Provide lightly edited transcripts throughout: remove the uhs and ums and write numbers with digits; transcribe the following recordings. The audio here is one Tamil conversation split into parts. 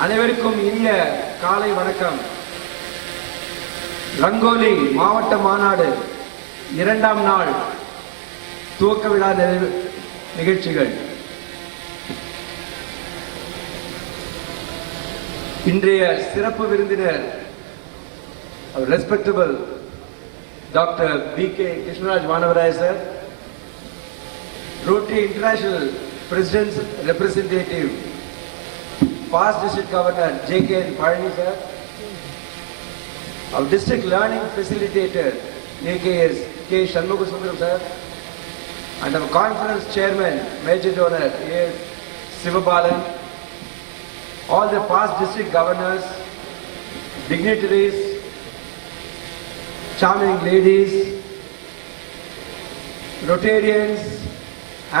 அனைவருக்கும் இனிய காலை வணக்கம். ரங்கோலி மாவட்ட மாநாடு இரண்டாம் நாள் துவக்க விழா நிகழ்ச்சிகள். இன்றைய சிறப்பு விருந்தினர் respectable doctor B.K. Krishnaraj Vanavaraya sir, Rotary International President's Representative, past District Governor J.K. Palani sir, our District Learning Facilitator AKS K. Shanmugasundaram sir, and our Conference Chairman Major Donor A.S. Sivabalan, all the past District Governors, dignitaries, charming ladies, Rotarians,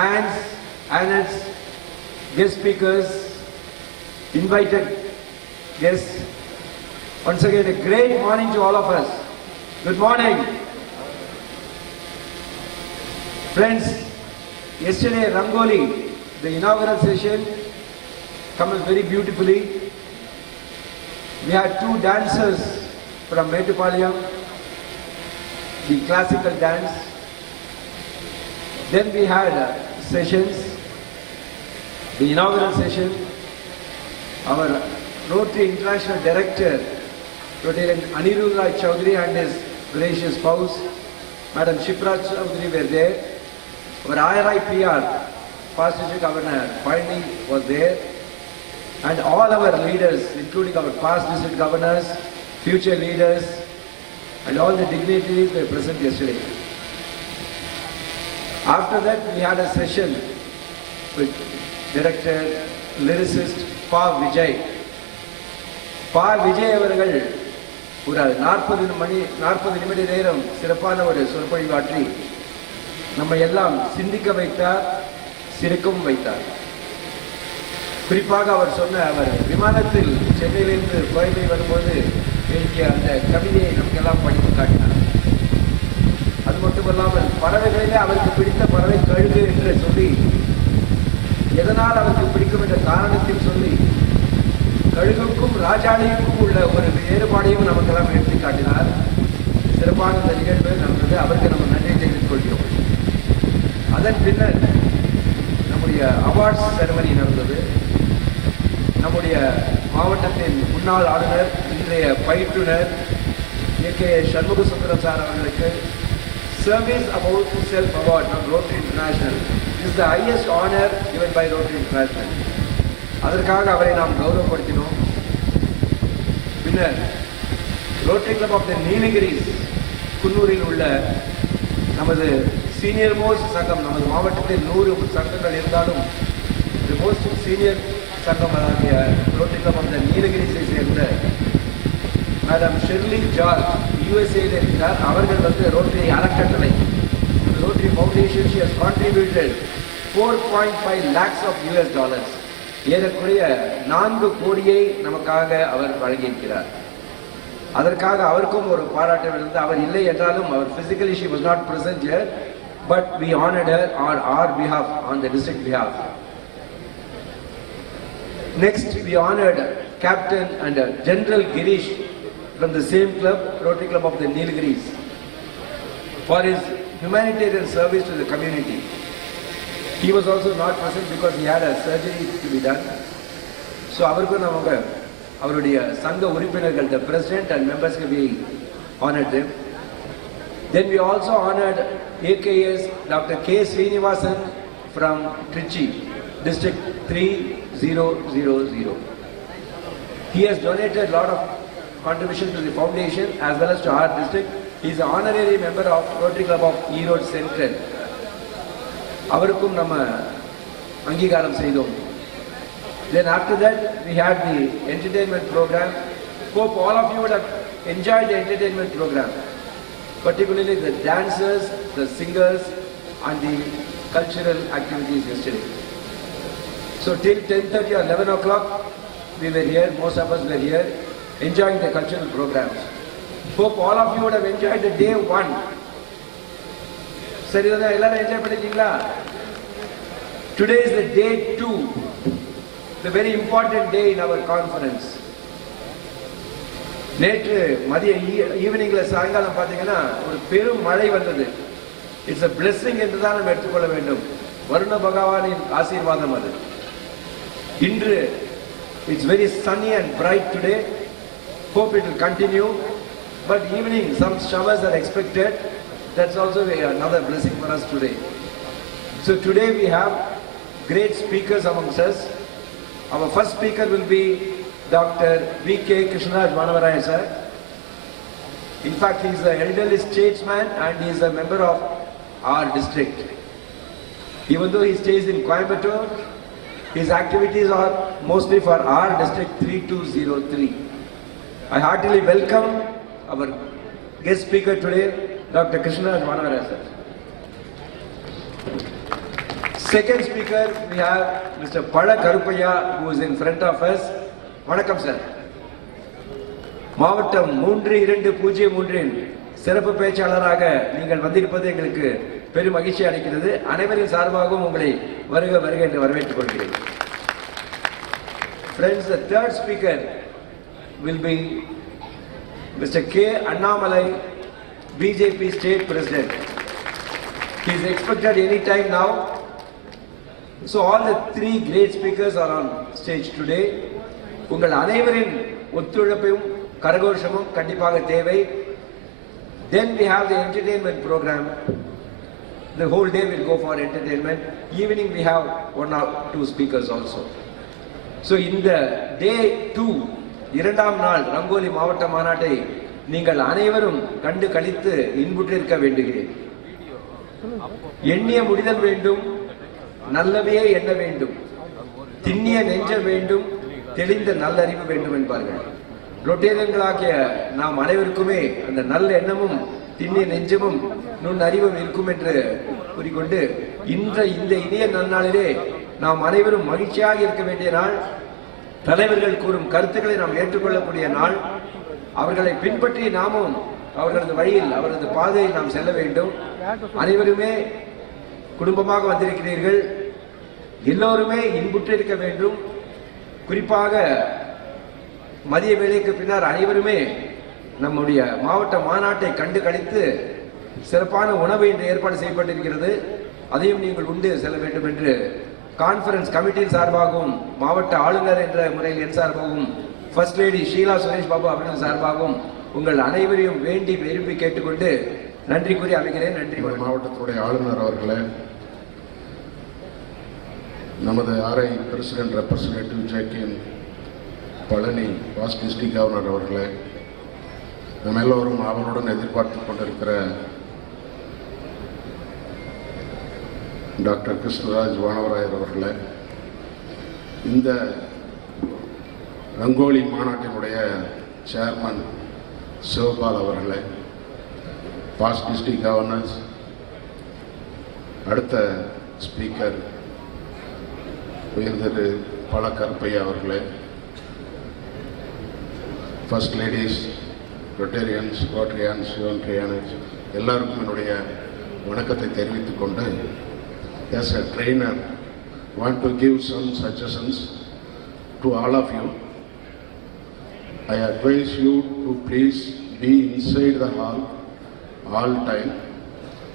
aunts, aunts, guest speakers, invited guests. Once again, a great morning to all of us. Good morning. Friends, yesterday Rangoli, the inaugural session, comes very beautifully. We had two dancers from Metupalayam, the classical dance. Then we had sessions, the inaugural session. Our Rotary International Director, Rotarian Anirudh Rai Chaudhary and his gracious spouse, Madam Shipra Chaudhary were there. Our IRI PR, past District Governor Palani was there. And all our leaders, including our past District Governors, future leaders, and all the dignitaries were present yesterday. After that, we had a session with Director, Lyricist Pa Vijay. Pa Vijay அவர்கள் ஒரு 40 நிமிட நேரம் சிறப்பான ஒரு சொற்பொழிவாற்றி நம்ம எல்லாம் சிந்திக்க வைத்தார், சிரிக்கவும் வைத்தார். குறிப்பாக அவர் விமானத்தில் சென்னையிலிருந்து கோயம்பை வரும்போது எழுதிய அந்த கவிதையை நமக்கெல்லாம் படித்து காட்டினார். அது மட்டுமல்லாமல் பறவைகளிலே அவருக்கு பிடித்த பறவை கழுகு என்று சொல்லி, எதனால் அவருக்கு பிடிக்கும் என்ற காரணத்தில் சொல்லி, கழுகுக்கும் ராஜாளிக்கும் உள்ள ஒரு வேறுபாடையும் நமக்கெல்லாம் எடுத்து காட்டினார். சிறப்பான இந்த நிகழ்வு நடந்தது. அவருக்கு நம்ம நன்றி தெரிவித்துக் கொள்கிறோம். அதன் பின்னர் நம்முடைய அவார்ட்ஸ் செரமனி நடந்தது. நம்முடைய மாவட்டத்தின் முன்னாள் ஆளுநர், இன்றைய பயிற்றுனர் A.K. சண்முகசுந்தரம் சார் அவர்களுக்கு Service About Self Award from Rotary International. This is the highest honor given by Rotary International. அதற்காக அவரை நாம் கௌரவப்படுத்தினோம். பின்னர் Rotary club of the Nilgiris குன்னூரில் உள்ள நமது சீனியர் மோஸ்ட் சங்கம், நமது மாவட்டத்தில் 100 சங்கங்கள் இருந்தாலும் தி மோஸ்ட் சீனியர் சங்கம் ஆகிய ரோட்டரி கிளப் ஆஃப் த நீலகிரிஸை சேர்ந்த மேடம் ஷெர்லி ஜார்ஜ் USA இருக்கிறார். அவர்கள் ரோட்டரி அறக்கட்டளை, rotary foundation, she has contributed 4.5 lakhs of US dollars, ஏறக்குறைய 4 கோடியை நமக்காக அவர் வழங்கியிருக்கிறார். அதற்காக அவருக்கும் ஒரு பாராட்ட வேண்டும். அவர் இல்லை என்றாலும், அவர் physically she was not present here, but we honored her on our behalf, on the district behalf. Next, we honored Captain and General Girish from the same club, Rotary Club of the Nilgiris, for his humanitarian service to the community. He was also not present because he had a surgery to be done. So avarku namaga avarudiya sanga urupinargal, the president and members we honored them. Then we also honored AKS Dr. K. Srinivasan from Trichy, District 3000. He has donated a lot of contribution to the foundation as well as to our district. He is an honorary member of Rotary Club of Erode Central. அவருக்கும் நம்ம அங்கீகாரம் செய்தோம். Then after that we had the entertainment program. Hope all of you would have enjoyed the entertainment program, particularly the dancers, the singers and the cultural activities yesterday. So till 10:30 or 11 o'clock we were here, most of us were here enjoying the cultural programs. Hope all of you would have enjoyed the day 1. சரிதான், எல்லாரும் என்ஜாய் பண்ணிட்டீங்களா? Today is the day 2. the very important day in our conference. நேற்று மதிய ஈவினிங்ல சாயங்காலம் பார்த்தீங்கன்னா ஒரு பெரும் மழை வந்தது. இட்ஸ் a blessing என்று தான் நாம் எடுத்துக்கொள்ள வேண்டும். வருண பகவானின் ஆசீர்வாதம் அது. இன்று it's very sunny and bright today. Hope it will continue. But evening some showers are expected. That's also another blessing for us today. So today we have great speakers amongst us. Our first speaker will be Dr. V.K. Krishnaraj Vanavaraya sir. In fact, he is an elderly statesman and he is a member of our district. Even though he stays in Coimbatore, his activities are mostly for our district 3203. I heartily welcome our guest speaker today, Dr. Krishnaraj Vanavaraya sir. Second speaker, we have Mr. Pada Karupaya, who is in front of us. Vanakkam sir. மாவட்டம் 3203 சிறப்பு பேச்சாளராக நீங்கள் வந்திருப்பது எங்களுக்கு பெரும் மகிழ்ச்சி அளிக்கிறது. அனைவரின் சார்பாகவும் உங்களை வருக வருக என்று வரவேற்றுக் கொள்கிறேன். Friends, the third speaker will be Mr. K. Annamalai, BJP State President. He is expected any time now. So all the three great speakers are on stage today. உங்கள் அனைவரின் ஒத்துழைப்பும் கரகோஷமும் கண்டிப்பாக தேவை. Then we have the entertainment program. The whole day will go for entertainment. Evening we have one or two speakers also. So in the day 2, இரண்டாம் நாள் ரங்கோலி மாவட்ட மாநாட்டை நீங்கள் அனைவரும் கண்டு கழித்து இன்புற்றிருக்க வேண்டுகிறேன். எண்ணிய முடிதல் வேண்டும், நல்லவையே எண்ண வேண்டும், திண்ணிய நெஞ்ச வேண்டும், தெளிந்த நல்லறிவு வேண்டும் என்பார்கள். ரொட்டேரியன்களாகிய நாம் அனைவருக்குமே அந்த நல்ல எண்ணமும் திண்ணிய நெஞ்சமும் நுண்ணறிவும் இருக்கும் என்று கூறிக்கொண்டு இந்த இனிய நன்னாளிலே நாம் அனைவரும் மகிழ்ச்சியாக இருக்க வேண்டிய நாள். தலைவர்கள் கூறும் கருத்துக்களை நாம் ஏற்றுக்கொள்ளக்கூடிய நாள். அவர்களை பின்பற்றி நாமும் அவர்களது வழியில் அவரது பாதையில் நாம் செல்ல வேண்டும். அனைவருமே குடும்பமாக வந்திருக்கிறீர்கள். எல்லோருமே இன்புற்றிருக்க வேண்டும். குறிப்பாக மதிய வேளைக்கு பின்னர் அனைவருமே நம்முடைய மாவட்ட மாநாட்டை கண்டு கழித்து சிறப்பான உணவு இன்று ஏற்பாடு செய்யப்பட்டிருக்கிறது. அதையும் நீங்கள் உண்டு செல்ல வேண்டும் என்று கான்ஃபரன்ஸ் கமிட்டியின் சார்பாகவும் மாவட்ட ஆளுநர் என்ற முறையில் என் சார்பாகவும் ஃபர்ஸ்ட் லேடி ஷீலா சுரேஷ் பாபு அவர்கள் சார்பாகவும் உங்கள் அனைவரையும் வேண்டி விரும்பி கேட்டுக்கொண்டு நன்றி கூறி அமைகிறேன். நன்றி. மாவட்டத்துடைய ஆளுநர் அவர்களே, நமது RI president representative JKN Palani past district governor அவர்களே, நம்ம எல்லோரும் அவருடன் எதிர்பார்த்து கொண்டிருக்கிற டாக்டர் கிருஷ்ணராஜ் வானவராயர் அவர்களே, இந்த ரங்கோலி மாநாட்டினுடைய சேர்மன் சிவபால் அவர்களே, பாஸ் டிஸ்ட்ரிக்ட் கவர்னர்ஸ், அடுத்த ஸ்பீக்கர் உயர்திரு பல கருப்பையா அவர்களே, ஃபர்ஸ்ட் லேடிஸ், ரொட்டேரியன்ஸ், ரோட்டரியான்ஸ், யுவன்ட்ரியான்ஸ் எல்லாருக்கும் என்னுடைய வணக்கத்தை தெரிவித்துக் கொண்டு, as a trainer, want to give some suggestions to all of you. I advise you to please be inside the hall all time.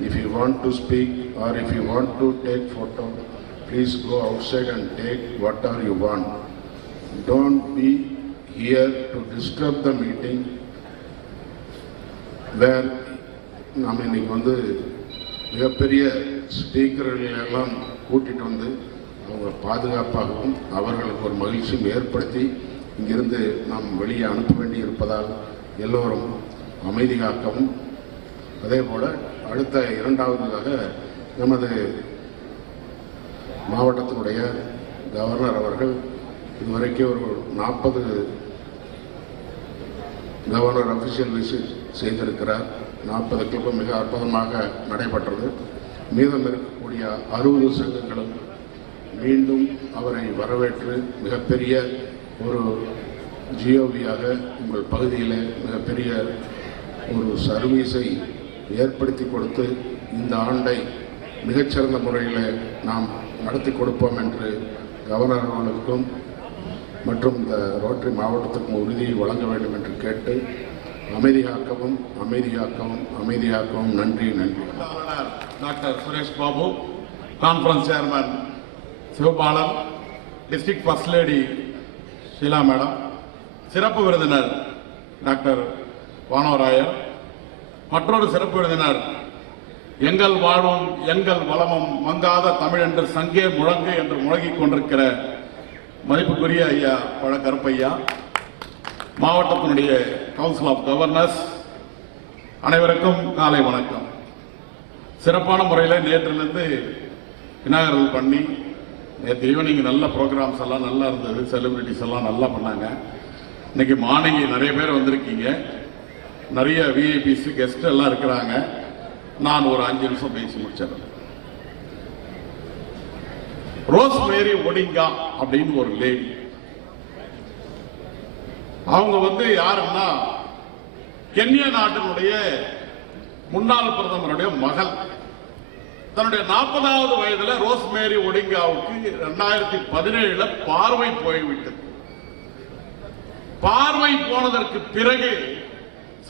If you want to speak or if you want to take photo, please go outside and take whatever you want. Don't be here to disturb the meeting where நாம் இன்னைக்கு மிகப்பெரிய ஸ்பீக்கர்கள் எல்லாம் கூட்டிட்டு அவங்க பாதுகாப்பாகவும் அவர்களுக்கு ஒரு மகிழ்ச்சியும் ஏற்படுத்தி இங்கிருந்து நாம் வெளியே அனுப்ப வேண்டி இருப்பதால் எல்லோரும் அமைதி காக்கவும், அதே போல் அடுத்த இரண்டாவதாக நமது மாவட்டத்தினுடைய கவர்னர் அவர்கள் இதுவரைக்கும் ஒரு 40 கவர்னர் அஃபிஷியல் விசிட் செய்திருக்கிறார். 40 மிக அற்புதமாக நடைபெற்றது. மீதம் இருக்கக்கூடிய 60 சங்கங்களும் மீண்டும் அவரை வரவேற்று மிகப்பெரிய ஒரு ஜிஓவியாக உங்கள் பகுதியில் மிகப்பெரிய ஒரு சர்வீஸை ஏற்படுத்தி கொடுத்து இந்த ஆண்டை மிகச்சிறந்த முறையில் நாம் நடத்தி கொடுப்போம் என்று கவர்னர் அவர்களுக்கும் மற்றும் இந்த ரோட்டரி மாவட்டத்துக்கும் உறுதியை வழங்க வேண்டும் என்று கேட்டு அமைதியாக்கவும் அமைதியாக்கவும் அமைதியாக்கவும் நன்றி நன்றி. Doctor Suresh Babu, conference chairman Sivabalan, district first lady Sheela madam, சிறப்பு விருந்தினர் டாக்டர் வானவராயர், மற்றொரு சிறப்பு விருந்தினர் எங்கள் வாழ்வும் எங்கள் வளமும் மங்காத தமிழ் என்று சங்கே முழங்கு என்று முழங்கிக் கொண்டிருக்கிற மதிப்புக்குரிய ஐயா பழ கருப்பையா, மாவட்டத்தினுடைய கவுன்சில் ஆஃப் கவர்னர்ஸ் அனைவருக்கும் காலை வணக்கம். சிறப்பான முறையில் நேற்றிலிருந்து இனாகரல் பண்ணி நேற்று ஈவினிங் நல்ல ப்ரோக்ராம்ஸ் எல்லாம் நல்லா இருந்தது, செலிபிரிட்டிஸ் எல்லாம் நல்லா பண்ணாங்க. இன்னைக்கு மார்னிங் நிறைய பேர் வந்திருக்கீங்க, நிறைய விஐபிஸ் கெஸ்ட் எல்லாம் இருக்கிறாங்க. நான் ஒரு 5 நிமிஷம் பேசி முடிச்சிடறேன். ரோஸ் மேரி ஒடிங்கா அப்படின்னு ஒரு லேடி, அவங்க யாருன்னா கென்யா நாட்டினுடைய முன்னாள் பிரதமருடைய மகள். தன்னுடைய 40வது வயதுல ரோஸ் மேரி ஒடிங்காவுக்கு 2017 பார்வை போய்விட்டது. பார்வை போனதற்கு பிறகு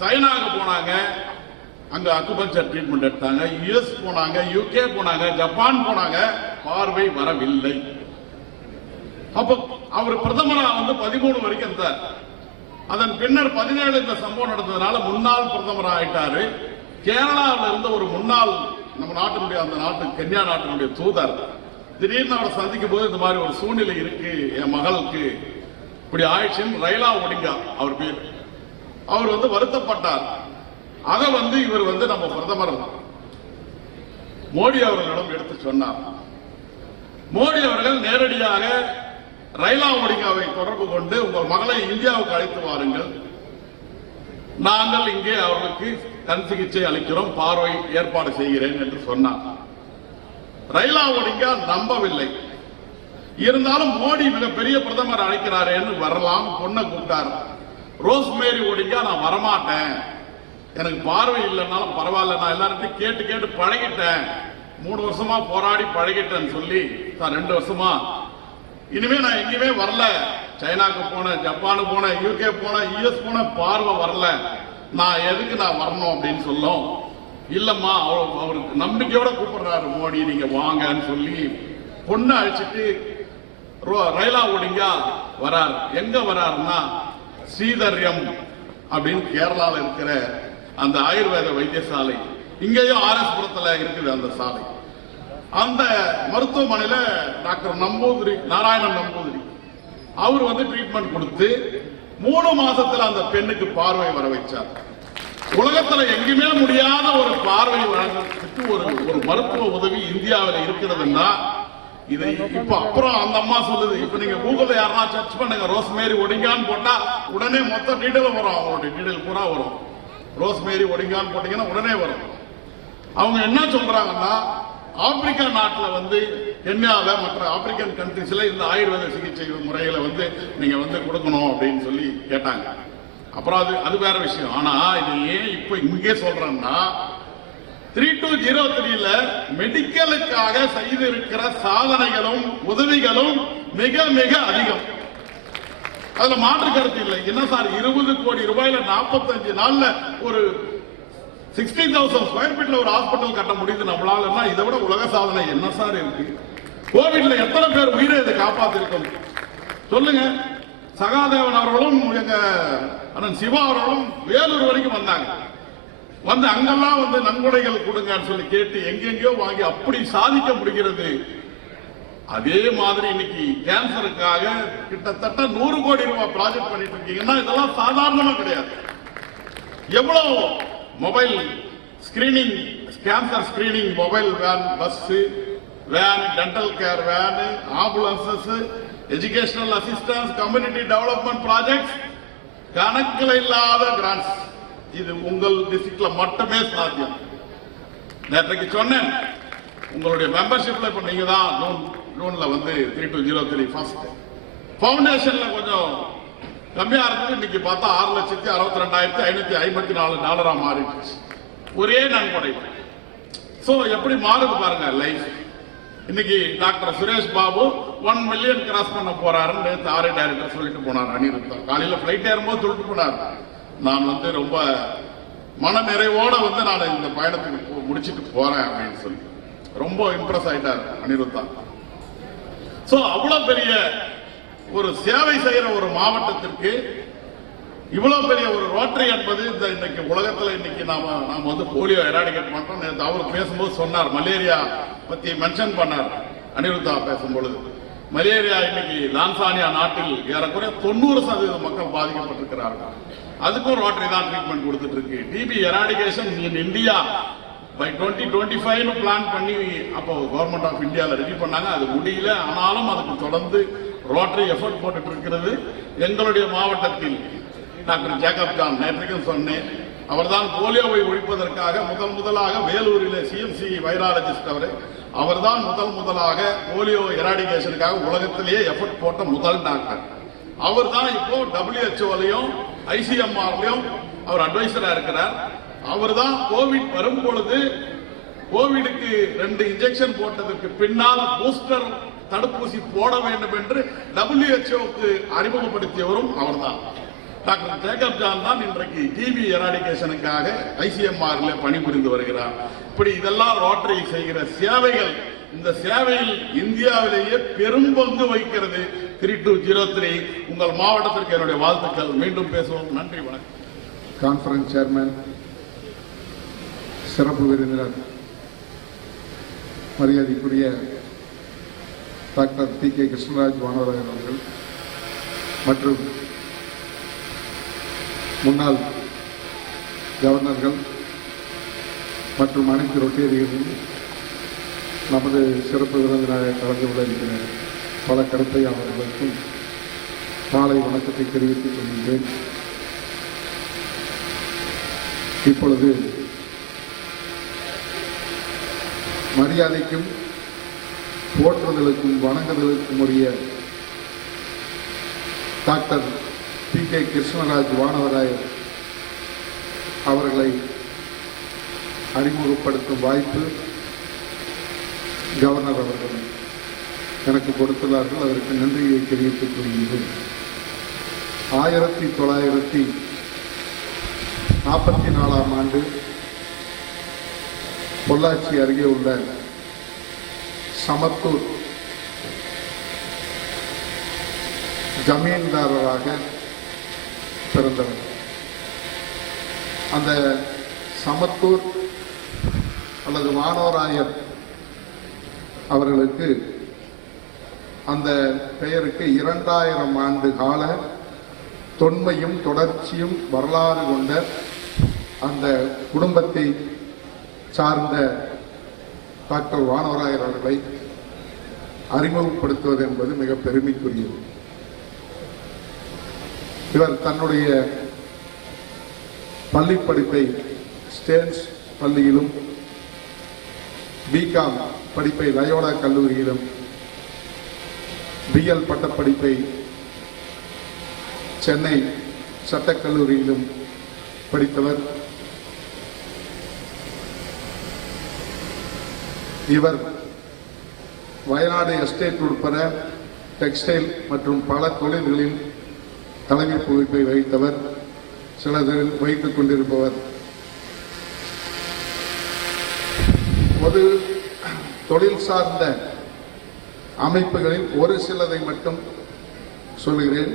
சைனாக்கு போனாங்க, அங்க அக்குபஞ்சர் ட்ரீட்மெண்ட் எடுத்தாங்க. யுஎஸ் போனாங்க, யூகே போனாங்க, ஜப்பான் போனாங்க, பார்வை வரவில்லை. அப்ப அவர் பிரதமரா 13 வரைக்கும் இருந்தார். அதன் பின்னர் 17 இந்த சம்பவம் நடந்ததுனால முன்னாள் பிரதமர் ஆயிட்டாரு. கேரளாவில் இருந்த ஒரு முன்னாள் நம்ம நாட்டினுடைய அந்த நாட்டு கென்யா நாட்டினுடைய தூதர் திடீர்னு அவரை சந்திக்கும் போது இந்த மாதிரி ஒரு சூழ்நிலை இருக்கு, என் மகளுக்கு இப்படி ஆயிடுச்சுன்னு ரைலா ஒடிங்கா அவர் பேர், அவர் வருத்தப்பட்டார். அத இவர் நம்ம பிரதமர் மோடி அவர்களிடம் எடுத்து சொன்னார். மோடி அவர்கள் நேரடியாக ரைலா ஒடிங்காவை தொடர்பு கொண்டு உங்கள் மகளை இந்தியாவுக்கு அழைத்து வாருங்கள், நாங்கள் இங்கே அவர்களுக்கு கண் சிகிச்சை அளிக்கிறோம், பார்வை ஏற்பாடு செய்கிறேன் என்று சொன்னார். ரைலா ஒடிங்கா நம்பவில்லை. இருந்தாலும் மோடி மிகப்பெரிய பிரதமர் அழைக்கிறாரே என்று வரலாம், பொண்ணை கூப்பிட்டார். ரோஸ் மேரி ஒடிங்கா நான் வரமாட்டேன், எனக்கு பார்வை இல்லைன்னாலும் பரவாயில்ல, நான் எல்லார்ட்டையும் கேட்டு கேட்டு பழகிட்டேன், 3 வருஷமா போராடி பழகிட்டேன்னு சொல்லி 2 வருஷமா இனிமே நான் எங்கேயுமே வரல, சைனாக்கு போனேன், ஜப்பானுக்கு போனேன், யூகே போனேன், யுஎஸ் போனேன், பார்வை வரல, நான் எதுக்கு நான் வரணும் அப்படின்னு சொல்லும். இல்லம்மா அவருக்கு நம்பிக்கையோட கூப்பிடுறாரு மோடி, நீங்க வாங்கன்னு சொல்லி பொண்ணை அழைச்சிட்டு ரைலா ஒடிங்கா வரார். எங்க வராருன்னா ஸ்ரீதர்யம் அப்படின்னு கேரளால இருக்கிற அந்த ஆயுர்வேத வைத்தியசாலை, இங்கேயும் RS புரத்துல இருக்குது அந்த சாலை. அந்த மருத்துவமனையில டாக்டர் நம்பூதிரி, நாராயணன் நம்பூதிரி, அவர் ட்ரீட்மெண்ட் கொடுத்து 3 மாசத்துல அந்த பெண்ணுக்கு பார்வை வர வைச்சார். உலகத்துல எங்குமே முடியாத ஒரு பார்வை வழங்குறதுக்கு ஒரு மருத்துவ உதவி இந்தியாவில் இருக்கிறதுன்னா இது இப்ப அப்புறம் அந்த அம்மா சொல்லுது. இப்ப நீங்க கூகுள்ல யாரா சர்ச் பண்ணுங்க, ரோஸ் மேரி ஒடிங்கான்னு போட்டா உடனே மொத்த டீடைல் வரும், அவங்களுடைய டீடைல் பூரா வரும். ரோஸ் மேரி ஒடிங்கான்னு போட்டீங்கன்னா உடனே வரும். அவங்க என்ன சொல்றாங்கன்னா ஆப்பிரிக்கா நாட்டில் கென்யாவில் மற்ற ஆப்பிரிக்கன் கண்ட்ரிஸ்ல இந்த ஆயுர்வேத சிகிச்சை முறைகளை நீங்க கொடுக்கணும் அப்படின்னு சொல்லி கேட்டாங்க. அப்புறம் அது வேற விஷயம். ஆனா இது ஏன் இப்ப இங்கே சொல்றேன்னா 3203 மெடிக்கலுக்காக செய்திருக்கிற சாதனைகளும் உதவிகளும் மிக மிக அதிகம். அதுல மாற்று கருத்து இல்லை. என்ன சார் 20 கோடி ரூபாயில 45 நாள்ல ஒரு 60,000 ஸ்கொயர் ஃபீட்ல ஒரு ஹாஸ்பிட்டல் கட்ட முடியுது நம்மளால, இதை விட உலக சாதனை என்ன சார் இருக்கு? கோவிட்ல எத்தனை பேர் உயிரை இதை காப்பாத்திருக்கோம் சொல்லுங்க. சகாதேவன் அவர்களும் எங்க அண்ணன் சிவா அவர்களும் வேலூர் வரைக்கும் வந்தாங்க. அங்கெல்லாம் நன்கொடைகள் கொடுங்கன்னு சொல்லி கேட்டு எங்கெங்கயோ வாங்கி அப்படி சாதிக்க முடிகிறது. அதே மாதிரி இன்னைக்கு கேன்சருக்காக கிட்டத்தட்ட 100 கோடி ரூபாய் ப்ராஜெக்ட் பண்ணிட்டு இருக்கீங்கன்னா இதெல்லாம் சாதாரணமா கிடையாது. எவ்வளவு mobile screening, cancer screening mobile van, bus van, dental care van, ambulances, educational assistance, community development projects, கணக்கில் இல்லாத கிராண்ட்ஸ். இது உங்கள் டிஸ்ட்ரிக்ட்ல மட்டுமே சாத்தியம். நேற்றைக்கு சொன்னேன், உங்களுடைய மெம்பர்ஷிப்ல இப்ப நீங்க தான் லோன்ல 3203 ஃபர்ஸ்ட் ஃபவுண்டேஷன்ல கொஞ்சம் கம்மியா இருந்தது. இன்னைக்கு பார்த்தா 6,62,554 டாலரா மாறிடுச்சு ஒரே நன்கொடை. சோ எப்படி மாறுது பாருங்க லைஃப். இன்னைக்கு doctor Suresh Babu 1 million cross பண்ண போறாருன்னு நேற்று ஆர்ஐ டைரக்டர் சொல்லிட்டு போனார் அனிருத்தா. காலையில ஃபிளைட் ஏறும்போது சொல்லிட்டு போனார், நான் வந்து ரொம்ப மன நிறைவோட வந்து நான் இந்த பயணத்துக்கு முடிச்சுட்டு போறேன் அப்படின்னு சொல்லி ரொம்ப இம்ப்ரெஸ் ஆயிட்டார் அனிருத்தா. சோ அவ்வளவு பெரிய ஒரு சேவை செய்யற ஒரு மாவட்டத்திற்கு இவ்வளவு பெரிய ஒரு ரோட்டரி என்பது இந்த இன்னைக்கு உலகத்துல இன்னைக்கு நாம வந்து போலியோ எராடிகேட் பண்றோம். அவர் பேசும்போது சொன்னார், மலேரியா பத்தி மென்ஷன் பண்ணார் அனிருத்தா பேசும்பொழுது. மலேரியா இன்னைக்கு லான்சானியா நாட்டில் ஏறக்குறைய 90% மக்கள் பாதிக்கப்பட்டிருக்கிறார்கள். அதுக்கும் ரோட்டரி தான் ட்ரீட்மெண்ட் கொடுத்துட்டு இருக்கு. TB eradication in India by 2025 plan பண்ணி அப்போ கவர்மெண்ட் ஆஃப் இந்தியாவில் ரெடி பண்ணாங்க. அது முடியல, ஆனாலும் அதுக்கு தொடர்ந்து ரோட்டரி எஃபர்ட் போட்டுட்டு இருக்கிறது. எங்களுடைய மாவட்டத்தில் டாக்டர் ஜேக்கப் ஜான் நேற்றுக்கும் சொன்னேன், அவர்தான் போலியோவை ஒழிப்பதற்காக முதலாக வேலூரில் சிஎம்சி வைராலஜிஸ்ட் அவர்தான் முதலாக போலியோ எராடிகேஷனுக்காக உலகத்திலேயே எஃபர்ட் போட்ட முதல் டாக்டர். அவர் தான் இப்போ WHO ICMRலையும் அவர் அட்வைசரா இருக்கிறார். அவர் தான் கோவிட் வரும் பொழுது கோவிடுக்கு 2 இன்ஜெக்ஷன் போட்டதற்கு பின்னால் பூஸ்டர் தடுப்பூசி போட வேண்டும் என்று WHO அறிமுகப்படுத்தியவரும் அவர்தான். டாக்டர் ஜேக்கப் ஜான் தான் இன்றைக்கு டிபி எராடிகேஷனுக்காக ICMRல பணிபுரிந்து வருகிறார். இப்படி இதெல்லாம் ரோட்டரி செய்கிற சேவைகள். இந்த சேவையில் இந்தியாவிலேயே பெரும் பங்கு வகிக்கிறது 3203. உங்கள் மாவட்டத்திற்கு என்னுடைய வாழ்த்துக்கள். மீண்டும் பேசுவோம். நன்றி, வணக்கம். கான்ஃபரன்ஸ் சேர்மன், சிறப்பு விருந்தினர், மரியாதைக்குரிய டாக்டர் டி.கே. கிருஷ்ணராஜ் வானவராயன் அவர்கள் மற்றும் முன்னாள் கவர்னர்கள் மற்றும் அனைத்து ரொட்டேரியர்களும் நமது சிறப்பு விருந்தினராக கலந்து கொள்ள இருக்கிற பல கருத்தை அவர்களுக்கும் மாலை வணக்கத்தை தெரிவித்துக் கொள்கின்றேன். இப்பொழுது மரியாதைக்கும் போற்றுதலுக்கும் வணங்குதலுக்கும் உரிய டாக்டர் டி.கே. கிருஷ்ணராஜ் வானவராயர் அவர்களை அறிமுகப்படுத்தும் வாய்ப்பு கவர்னர் அவர்கள் எனக்கு கொடுத்துள்ளார்கள். அதற்கு நன்றியை தெரிவித்துக் கொள்கின்றேன். 1944ஆம் ஆண்டு பொள்ளாச்சி அருகே உள்ள சமத்தூர் ஜமீன்தாரராக பிறந்தவர். அந்த சமத்தூர் அல்லது வானவராயர் அவர்களுக்கு அந்த பெயருக்கு 2000 ஆண்டு கால தொன்மையும் தொடர்ச்சியும் வரலாறு கொண்ட அந்த குடும்பத்தை சார்ந்த டாக்டர் வானவராயர் அவர்களை அறிமுகப்படுத்துவது என்பது மிக பெருமைக்குரியது. இவர் தன்னுடைய பள்ளி படிப்பை ஸ்டேன்ஸ் பள்ளியிலும், பிகாம் படிப்பை லயோலா கல்லூரியிலும், பிஎல் பட்டப்படிப்பை சென்னை சட்டக்கல்லூரியிலும் படித்தவர். இவர் வயநாடு எஸ்டேட் உட்பட டெக்ஸ்டைல் மற்றும் பல தொழில்களில் தலைமை பொறுப்பை வகித்தவர், சிலதில் வகித்துக் கொண்டிருப்பவர். பொது தொழில் சார்ந்த அமைப்புகளில் ஒரு சிலதை மட்டும் சொல்கிறேன்.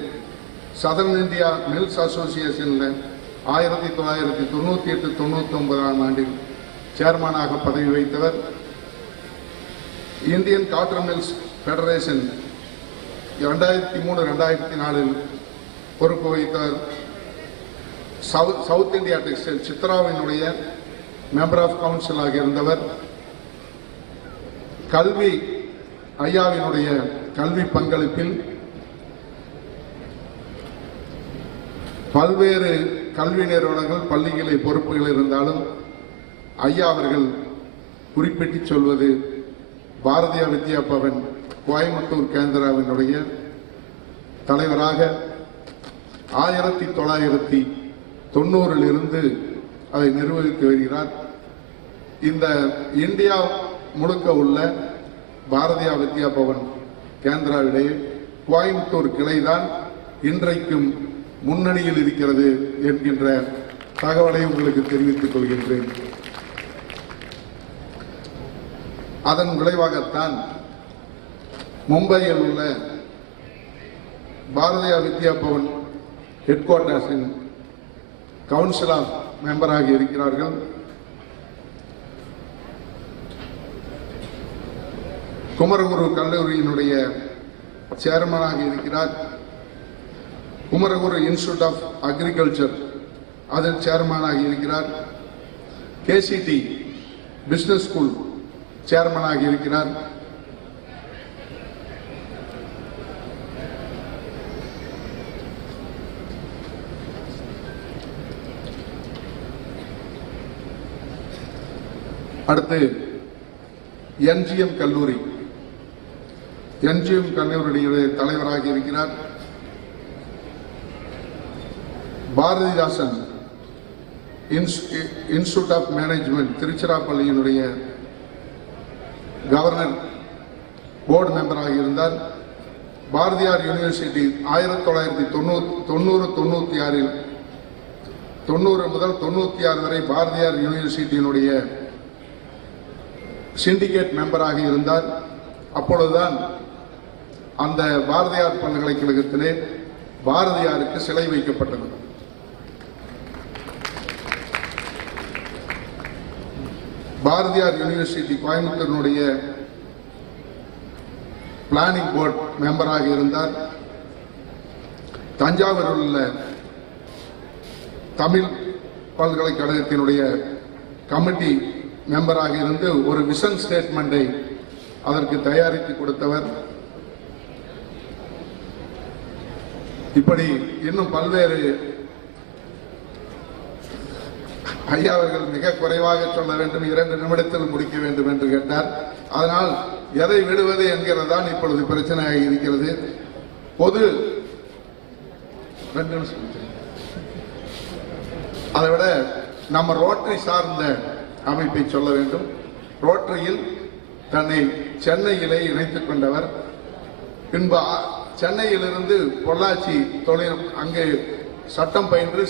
சதர்ன் இந்தியா மில்ஸ் அசோசியேஷனில் 1998-99ஆம் ஆண்டில் சேர்மனாக பதவி வகித்தவர். இந்தியன் காட்டன் மில்ஸ் ஃபெடரேஷன் 2003-2004 பொறுப்பு வகித்தவர். சவுத் இந்தியா டெக்ஸ்டைல் சித்ராவினுடைய மெம்பர் ஆஃப் கவுன்சிலாக இருந்தவர். கல்வி ஐயாவினுடைய கல்வி பங்களிப்பில் பல்வேறு கல்வி நிறுவனங்கள் பள்ளிகளில் பொறுப்புகள் இருந்தாலும் ஐயா அவர்கள் குறிப்பிட்டு சொல்வது பாரதிய வித்யா பவன் கோயம்புத்தூர் கேந்திராவினுடைய தலைவராக 1990 இருந்து அதை நிர்வகித்து வருகிறார். இந்த இந்தியா முழுக்க உள்ள பாரதிய வித்யா பவன் கேந்திராவிடையே கோயம்புத்தூர் கிளைதான் இன்றைக்கும் முன்னணியில் இருக்கிறது என்கின்ற தகவலை உங்களுக்கு தெரிவித்துக் கொள்கின்றேன். அதன் விளைவாகத்தான் மும்பையில் உள்ள Bharatiya Vidya Bhavan head குவார்ட்டர்ஸின் council of மெம்பராக இருக்கிறார்கள். குமரகுரு கல்லூரியினுடைய சேர்மனாக இருக்கிறார். குமரகுரு இன்ஸ்டிடியூட் ஆஃப் அக்ரிகல்ச்சர் அதில் சேர்மனாக இருக்கிறார். கேசிடி பிசினஸ் ஸ்கூல் சேர்மனாக இருக்கிறார். அடுத்து என்ஜிஎம் கல்லூரி, என்ஜிஎம் கல்லூரியுடைய தலைவராக இருக்கிறார். பாரதிதாசன் இன்ஸ்டிடியூட் ஆஃப் மேனேஜ்மெண்ட் திருச்சிராப்பள்ளியினுடைய கவர்னர் போர்டு மெம்பராக இருந்தார். பாரதியார் யூனிவர்சிட்டி 1990-96 90 முதல் 96 வரை பாரதியார் யூனிவர்சிட்டியினுடைய சிண்டிகேட் மெம்பராக இருந்தார். அப்பொழுதுதான் அந்த பாரதியார் பல்கலைக்கழகத்திலே பாரதியாருக்கு சிலை வைக்கப்பட்டது. பாரதியார் யூனிவர்சிட்டி கோயம்புத்தூரினுடைய பிளானிங் போர்டு மெம்பராக இருந்தார். தஞ்சாவூரில் உள்ள தமிழ் பல்கலைக்கழகத்தினுடைய கமிட்டி மெம்பராக இருந்து ஒரு விஷன் ஸ்டேட்மெண்டை அதற்கு தயாரித்து கொடுத்தவர். இப்படி இன்னும் பல்வேறு ஐயா அவர்கள் மிக குறைவாக சொல்ல வேண்டும், 2 நிமிடத்தில் முடிக்க வேண்டும் என்று கேட்டார். அதனால் எதை விடுவது என்கிறதான் இப்பொழுது பிரச்சனையாக இருக்கிறது. பொது 2 நிமிஷம் அதை விட நம்ம ரோட்டரி சார்ந்த அமைப்பை சொல்ல வேண்டும். ரோட்டரியில் தன்னை சென்னையிலே இணைத்துக் கொண்டவர். பின்பு சென்னையிலிருந்து பொள்ளாச்சி அங்கே சட்டம் பயின்று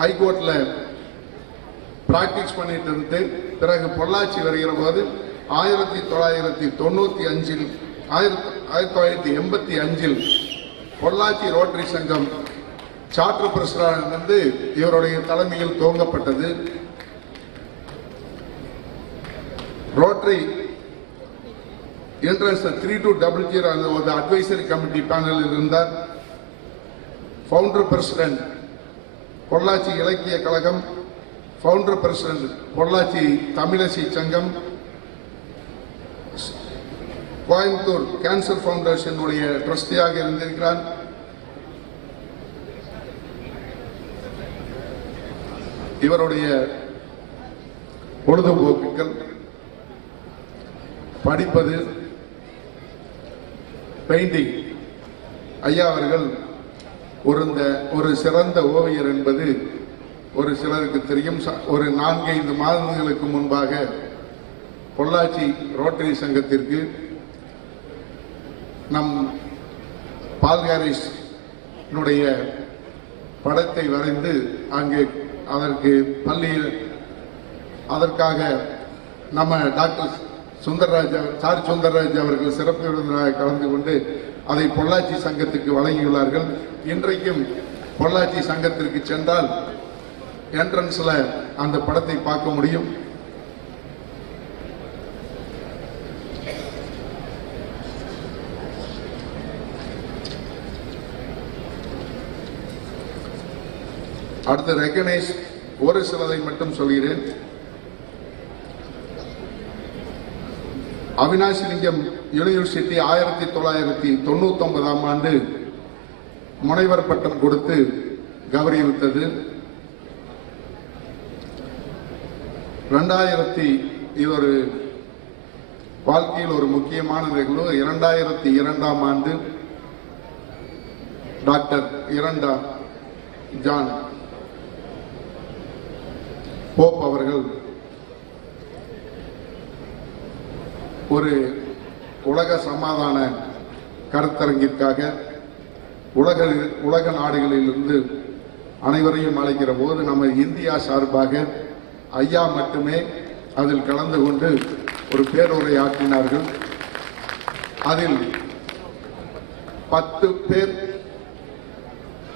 ஹைகோர்ட்ல பிராக்டிஸ் பண்ணிட்டு இருந்து பிறகு பொள்ளாச்சி வருகிற போது 1985 பொள்ளாச்சி ரோட்டரி சங்கம் சார்ட்டர் பிரசிடென்ட் இருந்து இவருடைய தலைமையில் துவங்கப்பட்டது. ரோட்டரி என்ட்ரன்ஸ் 3200 அட்வைசரி கமிட்டி பேனலில் இருந்தார். ஃபவுண்டர் பிரசிடென்ட் பொள்ளாச்சி இலக்கிய கழகம், ஃபவுண்டர் பிரசிடென்ட் பொள்ளாச்சி தமிழிசை சங்கம், கோயம்புத்தூர் கேன்சர் ஃபவுண்டேஷனுடைய ட்ரஸ்டியாக இருந்திருக்கிறார். இவருடைய பொழுதுபோக்குகள் படிப்பது, பெயிண்டிங். ஐயா அவர்கள் ஒரு சிறந்த ஓவியர் என்பது ஒரு சிலருக்கு தெரியும். ஒரு 4-5 மாதங்களுக்கு முன்பாக பொள்ளாச்சி ரோட்டரி சங்கத்திற்கு நம் பால்காரிஸ் படத்தை வரைந்து அங்கே அதற்கு பள்ளியில் அதற்காக நம்ம டாக்டர் சுந்தர்ராஜ் அவர்கள் சிறப்பு விருந்தினராக கலந்து கொண்டு அதை பொள்ளாச்சி சங்கத்துக்கு வழங்கியுள்ளார்கள். இன்றைக்கும் பொள்ளாச்சி சங்கத்திற்கு சென்றால் என்ட்ரன்ஸ்ல அந்த படத்தை பார்க்க முடியும். அடுத்து ரெகனைஸ் ஒரு சிலதை மட்டும் சொல்கிறேன். அவினாசிலிங்கம் யூனிவர்சிட்டி 1999ஆம் ஆண்டு முனைவர் பட்டம் கொடுத்து கௌரவித்தது. 2000 ஒரு வாழ்க்கையில் ஒரு முக்கியமான நிகழ்வு. 2002ஆம் ஆண்டு டாக்டர் இரண்டா ஜான் போப் அவர்கள் ஒரு உலக சமாதான கருத்தரங்கிற்காக உலக நாடுகளிலிருந்து அனைவரையும் அழைக்கிற போது நம்ம இந்தியா சார்பாக ஐயா மட்டுமே அதில் கலந்து கொண்டு ஒரு பேருரை ஆற்றினார்கள். அதில் 10 பேர்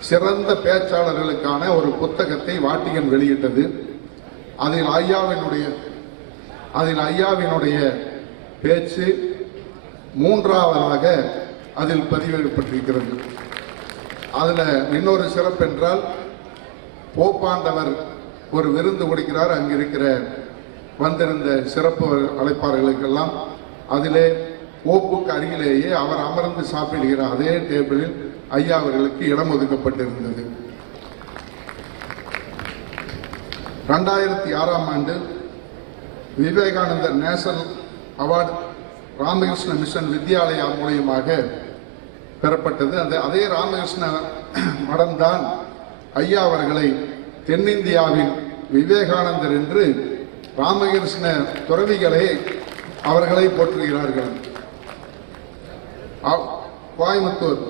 சிறந்த பேச்சாளர்களுக்கான ஒரு புத்தகத்தை வாட்டிகன் வெளியிட்டது. அதில் ஐயாவினுடைய பேச்சு 3ஆவதாக அதில் பதிவிடப்பட்டிருக்கிறது. அதில் இன்னொரு சிறப்பு என்றால் போப்பாண்டவர் ஒரு விருந்து கொடுக்கிறார். அங்கிருக்கிற வந்திருந்த சிறப்பு அழைப்பாளர்களுக்கெல்லாம் அதிலே போப்புக்கு அருகிலேயே அவர் அமர்ந்து சாப்பிடுகிற அதே டேபிளில் ஐயா அவர்களுக்கு இடம் ஒதுக்கப்பட்டிருந்தது. 2006ஆம் ஆண்டு Vivekanandar national award Ramakrishna mission Vidyalaya மூலியமாக பெறப்பட்டது. அதே ராமகிருஷ்ண மடம்தான் ஐயா அவர்களை தென்னிந்தியாவின் விவேகானந்தர் என்று ராமகிருஷ்ண துறவிகளே அவர்களை போற்றுகிறார்கள். Coimbatore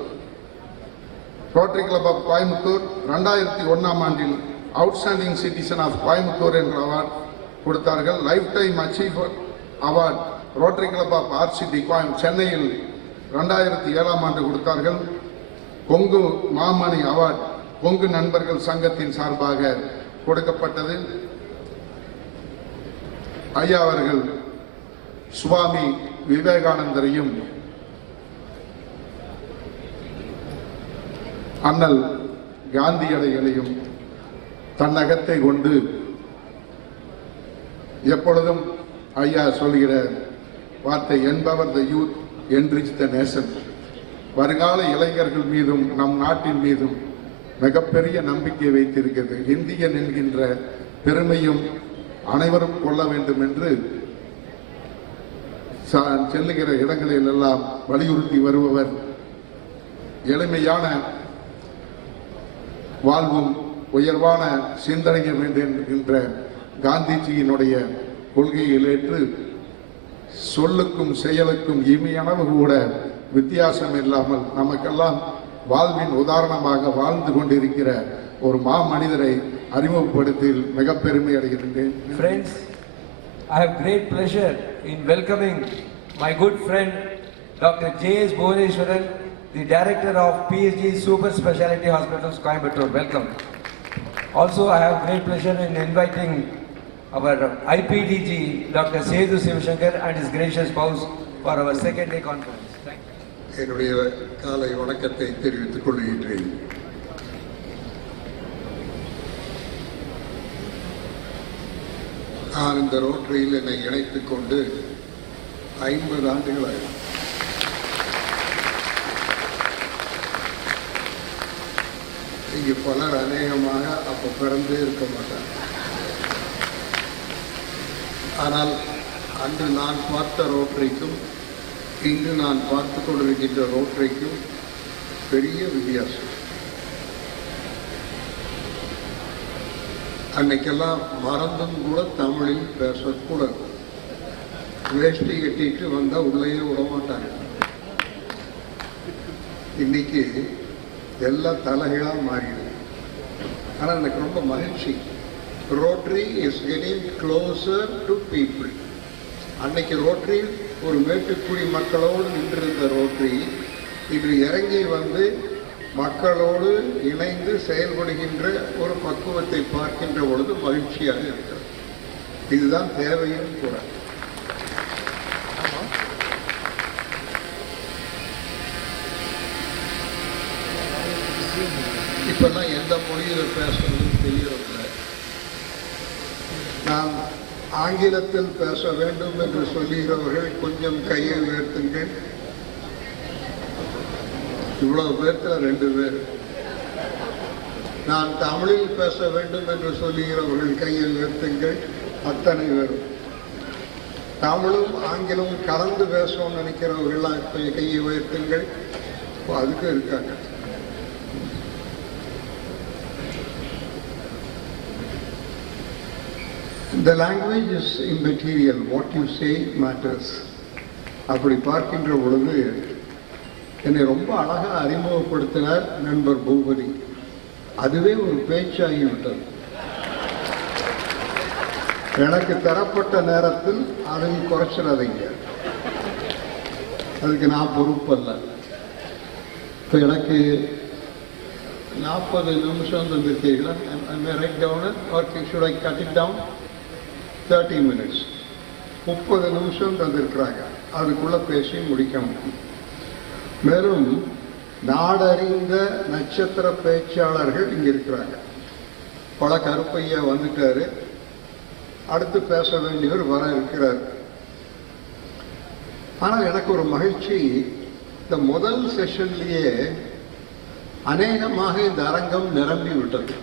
rotary club of Coimbatore 2001ஆம் ஆண்டில் அவுட்ஸ்டாண்டிங் சிட்டிசன் ஆஃப் கோயம்புத்தூர் என்ற அவார்டு கொடுத்தார்கள். Lifetime achiever award rotary club of RCD சென்னையில் 2007ஆம் ஆண்டு கொடுத்தார்கள். கொங்கு மாமணி அவார்டு கொங்கு நண்பர்கள் சங்கத்தின் சார்பாக கொடுக்கப்பட்டது. ஐயா அவர்கள் சுவாமி விவேகானந்தரையும் அண்ணல் காந்தியடிகளையும் தன்னகத்தை கொண்டு எப்பொழுதும் ஐயா சொல்கிற வார்த்தை என்பவர் த யூத் என்ரிச் த நேஷன். வருங்கால இளைஞர்கள் மீதும் நம் நாட்டின் மீதும் மிகப்பெரிய நம்பிக்கை வைத்திருக்கிறது. இந்தியன் என்கின்ற பெருமையும் அனைவரும் கொள்ள வேண்டும் என்று செல்லுகிற இடங்களில் எல்லாம் வலியுறுத்தி வருபவர். எளிமையான வாழ்வும் உயர்வான சிந்தனைய வேண்டும் என்கின்ற காந்திஜியினுடைய கொள்கையில் ஏற்று சொல்லுக்கும் செயலுக்கும் இமையளவு கூட வித்தியாசம் இல்லாமல் நமக்கெல்லாம் வாழ்வின் உதாரணமாக வாழ்ந்து கொண்டிருக்கிற ஒரு மாமனிதரை அறிமுகப்படுத்தில் மிக பெருமை அடைகின்றேன். Friends, I have great pleasure in welcoming my good friend Dr. J.S. Bhuvaneshwaran, the director of PSG Super Speciality Hospitals, Coimbatore. Welcome. Also, I have great pleasure in inviting our IPDG, Dr. Sethu Sivashankar and his gracious spouse for our second day conference. Thank you. என்னுடைய காலை வணக்கத்தை தெரிவித்துக் கொள்கின்றேன். நான் இந்த ரோட்டரியில் என்னை இணைத்துக் கொண்டு 50 ஆண்டுகளாக இங்கு பலர் அநேகமாக அப்போ பிறந்தே இருக்க மாட்டார். ஆனால் அன்று நான் பார்த்த ரோட்டரிக்கும் இங்கு நான் பார்த்து கொண்டிருக்கின்ற ரோட்டரிக்கும் பெரிய வித்தியாசம். அன்னைக்கெல்லாம் மறந்தும் கூட தமிழில் பேசக்கூடாது. வேஷ்டி கட்டிட்டு வந்தால் உள்ளேயே விடமாட்டாங்க. இன்னைக்கு எல்லாம் தலைகளாக மாறிடுது. ஆனால் எனக்கு ரொம்ப மகிழ்ச்சி. Rotary is getting closer to people. அன்னைக்கு ரோட்டரி ஒரு மேட்டுக்குடி மக்களோடு நின்றிருந்த ரோட்டரி இன்று இறங்கி வந்து மக்களோடு இணைந்து செயல்படுகின்ற ஒரு பக்குவத்தை பார்க்கின்ற பொழுது மகிழ்ச்சியாக இருக்கிறது. இதுதான் தேவையும் கூட. இப்பெல்லாம் எந்த மொழியில் பேசுறதுன்னு தெரியவில்லை. நான் ஆங்கிலத்தில் பேச வேண்டும் என்று சொல்லுகிறவர்கள் கொஞ்சம் கையை உயர்த்துங்கள். இவ்வளவு பேர்த்துல 2 பேர். நான் தமிழில் பேச வேண்டும் என்று சொல்லுகிறவர்கள் கையை உயர்த்துங்கள். அத்தனை பேரும். தமிழும் ஆங்கிலமும் கலந்து பேசணும்னு நினைக்கிறவர்கள் கையை உயர்த்துங்கள். அதுக்கு இருக்காங்க. The language is immaterial. What you say matters. அப்படி பார்க்கின்ற பொழுது என்னை ரொம்ப அழகாக அறிமுகப்படுத்தினார் நண்பர் பூபதி. அதுவே ஒரு பேச்சாகிவிட்டது. எனக்கு தரப்பட்ட நேரத்தில் அதில் குறைச்சிடாதீங்க, அதுக்கு நான் பொறுப்பல்ல. இப்போ எனக்கு 40 நிமிஷம் தந்திருக்கீங்களா? Right down okay, should I cut it down? 30 minutes. 30 நிமிஷம் தந்திருக்கிறாங்க, அதுக்குள்ள பேசி முடிக்கணும். மேலும் நாடறிந்த நட்சத்திர பேச்சாளர்கள் இங்க இருக்கிறாங்க. பல கருப்பையா வந்துட்டாரு, அடுத்து பேச வேண்டியவர் வர இருக்கிறார். ஆனால் எனக்கு ஒரு மகிழ்ச்சி, இந்த முதல் செஷன்லேயே அநேகமாக இந்த அரங்கம் நிரம்பி விட்டது.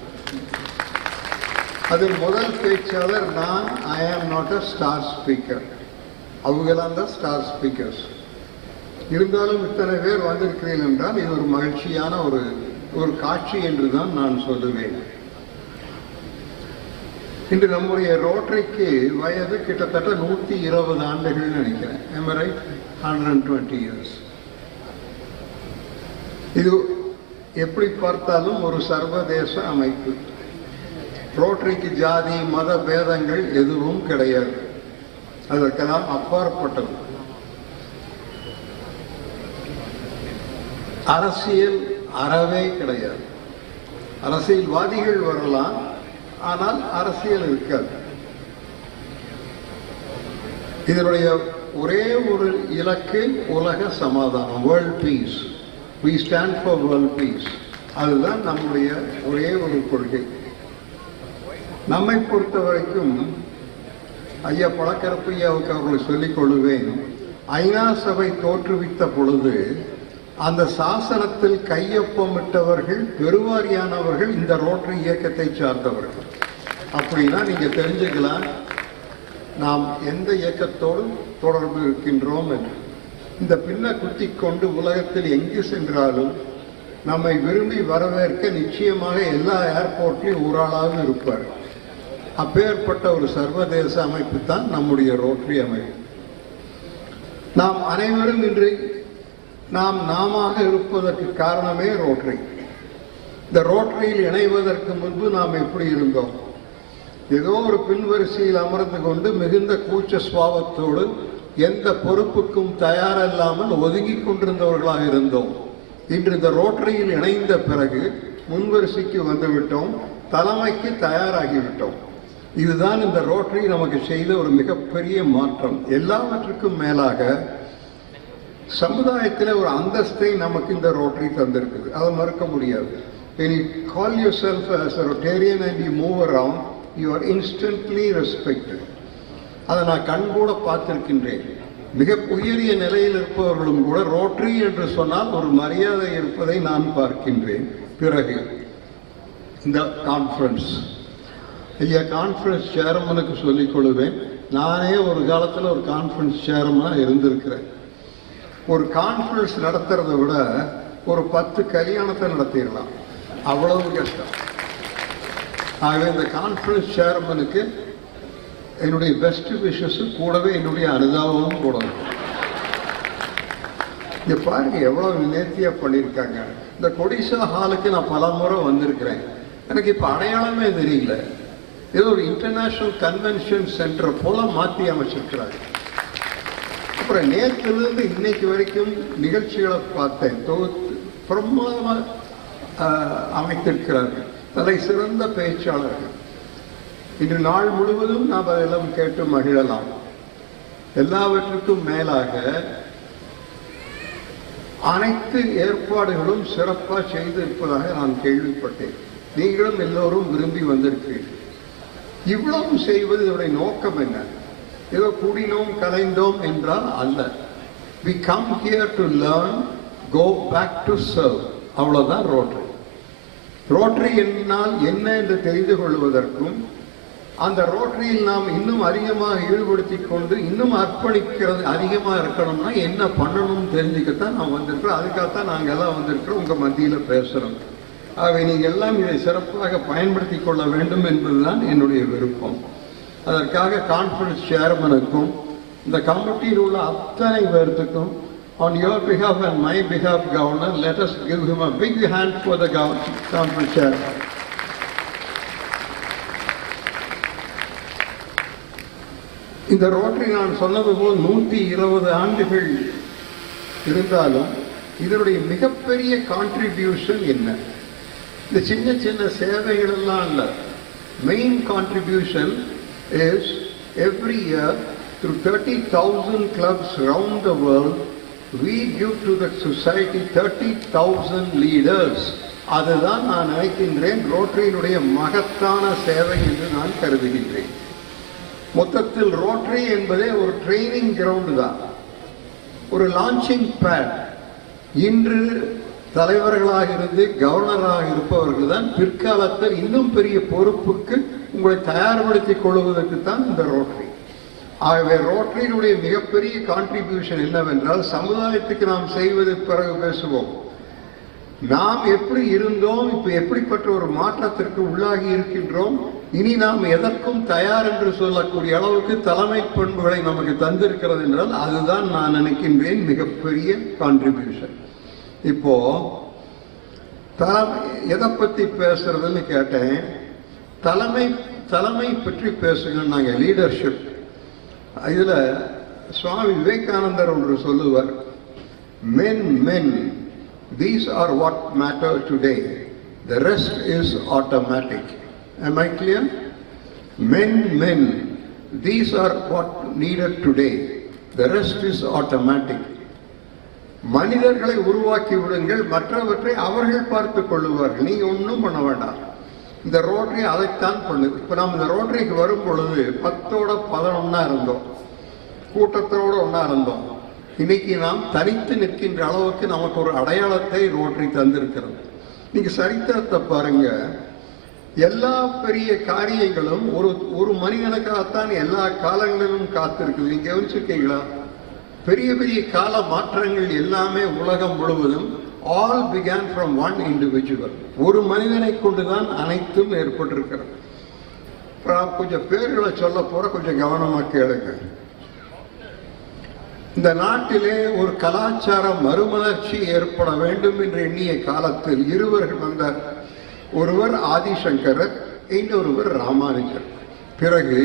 அது முதல் பேச்சாளர் நான். ஐ am not a star speaker, அவங்களாம் தான் ஸ்டார் ஸ்பீக்கர்ஸ். இருந்தாலும் இத்தனை பேர் வந்திருக்கிறீர்கள் என்றால் இது ஒரு மகிழ்ச்சியான ஒரு காட்சி என்று தான் நான் சொல்லுவேன். இன்று நம்முடைய ரோட்டரிக்கு வயது கிட்டத்தட்ட 120 ஆண்டுகள் நினைக்கிறேன். Am I right? 120 years. இது எப்படி பார்த்தாலும் ஒரு சர்வதேச அமைப்பு. ரோட்டரிக்கு ஜாதி மத பேதங்கள் எதுவும் கிடையாது, அதற்கெல்லாம் அப்பாற்பட்டது. அரசியல் அறவே கிடையாது. அரசியல்வாதிகள் வரலாம், ஆனால் அரசியல் இருக்காது. இதனுடைய ஒரே ஒரு இலக்கு உலக சமாதானம், world piece. We stand for world peace. அதுதான் நம்முடைய ஒரே ஒரு கொள்கை. நம்மை பொறுத்த வரைக்கும் ஐயா பழக்கரப்பையாவுக்கு அவர்களை சொல்லிக் கொள்ளுவேன், ஐநா சபை தோற்றுவித்த பொழுது அந்த சாசனத்தில் கையொப்பமிட்டவர்கள் பெருவாரியானவர்கள் இந்த ரோட்டரி இயக்கத்தை சார்ந்தவர்கள். அப்படின்னா நீங்க தெரிஞ்சுக்கலாம் நாம் எந்த இயக்கத்தோடு தொடர்பு இருக்கின்றோம் என்று. இந்த பின்ன குத்தி கொண்டு உலகத்தில் எங்கு சென்றாலும் நம்மை விரும்பி வரவேற்க நிச்சயமாக எல்லா ஏர்போர்ட்லையும் ஒரு ஆளாக இருப்பார். அப்பேற்பட்ட ஒரு சர்வதேச அமைப்பு தான் நம்முடைய ரோட்டரி அமைப்பு. நாம் அனைவரும் இன்று நாம இருப்பதற்கு காரணமே ரோட்டரி. இந்த ரோட்டரியில் இணைவதற்கு முன்பு நாம் எப்படி இருந்தோம்? ஏதோ ஒரு பின்வரிசையில் அமர்ந்து கொண்டு மிகுந்த கூச்ச சுபாவத்தோடு எந்த பொறுப்புக்கும் தயாரில்லாமல் ஒதுங்கி கொண்டிருந்தவர்களாக இருந்தோம். இன்று இந்த ரோட்டரியில் இணைந்த பிறகு முன்வரிசைக்கு வந்துவிட்டோம், தலைமைக்கு தயாராகிவிட்டோம். இதுதான் இந்த ரோட்டரி நமக்கு செய்த ஒரு மிகப்பெரிய மாற்றம். எல்லாவற்றுக்கும் மேலாக சமுதாயத்தில் ஒரு அந்தஸ்தை நமக்கு இந்த ரோட்டரி தந்திருக்குது, அதை மறுக்க முடியாது. When you call yourself as a Rotarian and you move around, you are instantly respected. அதை நான் கண்கூட பார்த்திருக்கின்றேன். மிக உயரிய நிலையில் இருப்பவர்களும் கூட ரோட்டரி என்று சொன்னால் ஒரு மரியாதை இருப்பதை நான் பார்க்கின்றேன். பிறகு இந்த கான்ஃபரன்ஸ், ஐயா கான்ஃபரன்ஸ் சேர்மனுக்கு சொல்லிக் கொள்வேன், நானே ஒரு காலத்தில் ஒரு கான்ஃபரன்ஸ் சேர்மனாக இருந்திருக்கிறேன். ஒரு கான்ஃபரன்ஸ் நடத்துறதை விட ஒரு 10 கல்யாணத்தை நடத்திடலாம், அவ்வளவு கஷ்டம். ஆகவே இந்த கான்ஃபரன்ஸ் சேர்மனுக்கு என்னுடைய பெஸ்ட் விஷஸ், கூடவே என்னுடைய அனுதாபமும் கூடவும். இங்க பாருங்க எவ்வளவு நேர்த்தியா பண்ணியிருக்காங்க. இந்த கொடிசா ஹாலுக்கு நான் பல முறை வந்திருக்கிறேன், எனக்கு இப்ப அடையாளமே தெரியல. ஏதோ ஒரு இன்டர்நேஷனல் கன்வென்ஷன் சென்டர் போல மாற்றி அமைச்சிருக்கிறாங்க. அப்புறம் நேற்றிலிருந்து இன்னைக்கு வரைக்கும் நிகழ்ச்சிகளை பார்த்தேன், தொகுத்து பிரமாதமாக அமைத்திருக்கிறார்கள். தலை சிறந்த பேச்சாளர்கள். இன்று நாள் முழுவதும் நாம் அதெல்லாம் கேட்டு மகிழலாம். எல்லாவற்றுக்கும் மேலாக அனைத்து ஏற்பாடுகளும் சிறப்பாக செய்திருப்பதாக நான் கேள்விப்பட்டேன். நீங்களும் எல்லோரும் விரும்பி வந்திருக்கிறீர்கள். இவ்வளவு செய்வது இதனுடைய நோக்கம் என்ன? ஏதோ கூடினோம் கலைந்தோம் என்றால் அல்ல. We come here to learn, go back to serve. அவ்வளவுதான் ரோட்டரி. ரோட்டரி என்னால் என்ன என்று தெரிந்து கொள்வதற்கும், அந்த ரோட்டரியில் நாம் இன்னும் அதிகமாக ஈடுபடுத்திக் கொண்டு இன்னும் அர்ப்பணிக்கிறது அதிகமாக இருக்கணும்னா என்ன பண்ணணும்னு தெரிஞ்சுக்கத்தான் நாம் வந்திருக்கிறோம். அதுக்காகத்தான் நாங்கள் எல்லாம் வந்திருக்கிறோம், உங்கள் மத்தியில் பேசுகிறோம். ஆகவே நீங்கள் எல்லாம் இதை சிறப்பாக பயன்படுத்தி கொள்ள வேண்டும் என்பதுதான் என்னுடைய விருப்பம். அதற்காக கான்ஃபரன்ஸ் சேர்மனுக்கும் இந்த கமிட்டியில் உள்ள அத்தனை பேர்த்துக்கும் On your behalf and my behalf, Governor, let us give him a big hand for the Council Chair. இந்த ரோட்டரி நான் சொன்னது போல் 120 ஆண்டுகள் இருந்தாலும் இதனுடைய மிகப்பெரிய கான்ட்ரிபியூஷன் என்ன? இந்த சின்ன சின்ன சேவைகள் எல்லாம் இல்ல. Main contribution is every year through 30,000 clubs around the world we give to the society 30,000 leaders. அதுதான் நான் நினைக்கின்றேன் ரோட்டரியினுடைய மகத்தான சேவை என்று நான் கருதுகின்றேன். மொத்தத்தில் ரோட்டரி என்பதே ஒரு ட்ரைனிங் கிரவுண்ட் தான், ஒரு லான்ச்சிங் பேட். இன்று தலைவர்களாக இருந்து கவர்னராக இருப்பவர்கள் தான் பிற்காலத்தில் இன்னும் பெரிய பொறுப்புக்கு உங்களை தயார்படுத்திக் கொள்வதற்கு தான் இந்த ரோட்டரி. ஆகவே ரோட்டரியினுடைய மிகப்பெரிய கான்ட்ரிபியூஷன் என்னவென்றால், சமுதாயத்துக்கு நாம் செய்வது பிறகு பேசுவோம். நாம் எப்படி இருந்தோம், இப்ப எப்படிப்பட்ட ஒரு மாற்றத்திற்கு உள்ளாகி இருக்கின்றோம், இனி நாம் எதற்கும் தயார் என்று சொல்லக்கூடிய அளவுக்கு தலைமை பண்புகளை நமக்கு தந்திருக்கிறது என்றால் அதுதான் நான் நினைக்கின்றேன் மிகப்பெரிய கான்ட்ரிபியூஷன். இப்போ எதை பத்தி பேசுறதுன்னு கேட்டேன். தலைமை பற்றி பேசுங்க. நாங்க லீடர்ஷிப். இதுல சுவாமி விவேகானந்தர் ஒன்று சொல்லுவார், men these are what matter today, the rest is automatic. Am I clear? Men these are what needed today, the rest is automatic. மனிதர்களை உருவாக்கி விடுங்கள், மற்றவற்றை அவர்கள் பார்த்துக் கொள்ளுவார்கள், நீங்க ஒன்றும் பண்ண வேண்டாம். இந்த ரோட்டரி அதைத்தான் பண்ணுது. இப்ப நாம் இந்த ரோட்டரிக்கு வரும் பொழுது 10ஓட 11 இருந்தோம், கூட்டத்தோடு ஒன்னா இருந்தோம். இன்னைக்கு நாம் தனித்து நிற்கின்ற அளவுக்கு நமக்கு ஒரு அடையாளத்தை ரோட்டரி தந்திருக்கிறது. நீங்க சரித்திரத்தை பாருங்க, எல்லா பெரிய காரியங்களும் ஒரு மனிதனுக்காகத்தான் எல்லா காலங்களிலும் காத்திருக்குது. நீங்க கவனிச்சிருக்கீங்களா? பெரிய பெரிய கால மாற்றங்கள் எல்லாமே உலகம் முழுவதும் all began from one individual. ஒரு மனிதனை கொண்டுதான் அனைத்தும் ஏற்பட்டிருக்கிறது. கொஞ்சம் பேர்களை சொல்ல போற, கொஞ்சம் கவனமா கேளுங்க. இந்த நாட்டிலே ஒரு கலாச்சார மறுமலர்ச்சி ஏற்பட வேண்டும் என்று எண்ணிய காலத்தில் இருவர்கள் வந்தார். ஒருவர் ஆதிசங்கரர், இன்னொருவர் ராமானுஜர். பிறகு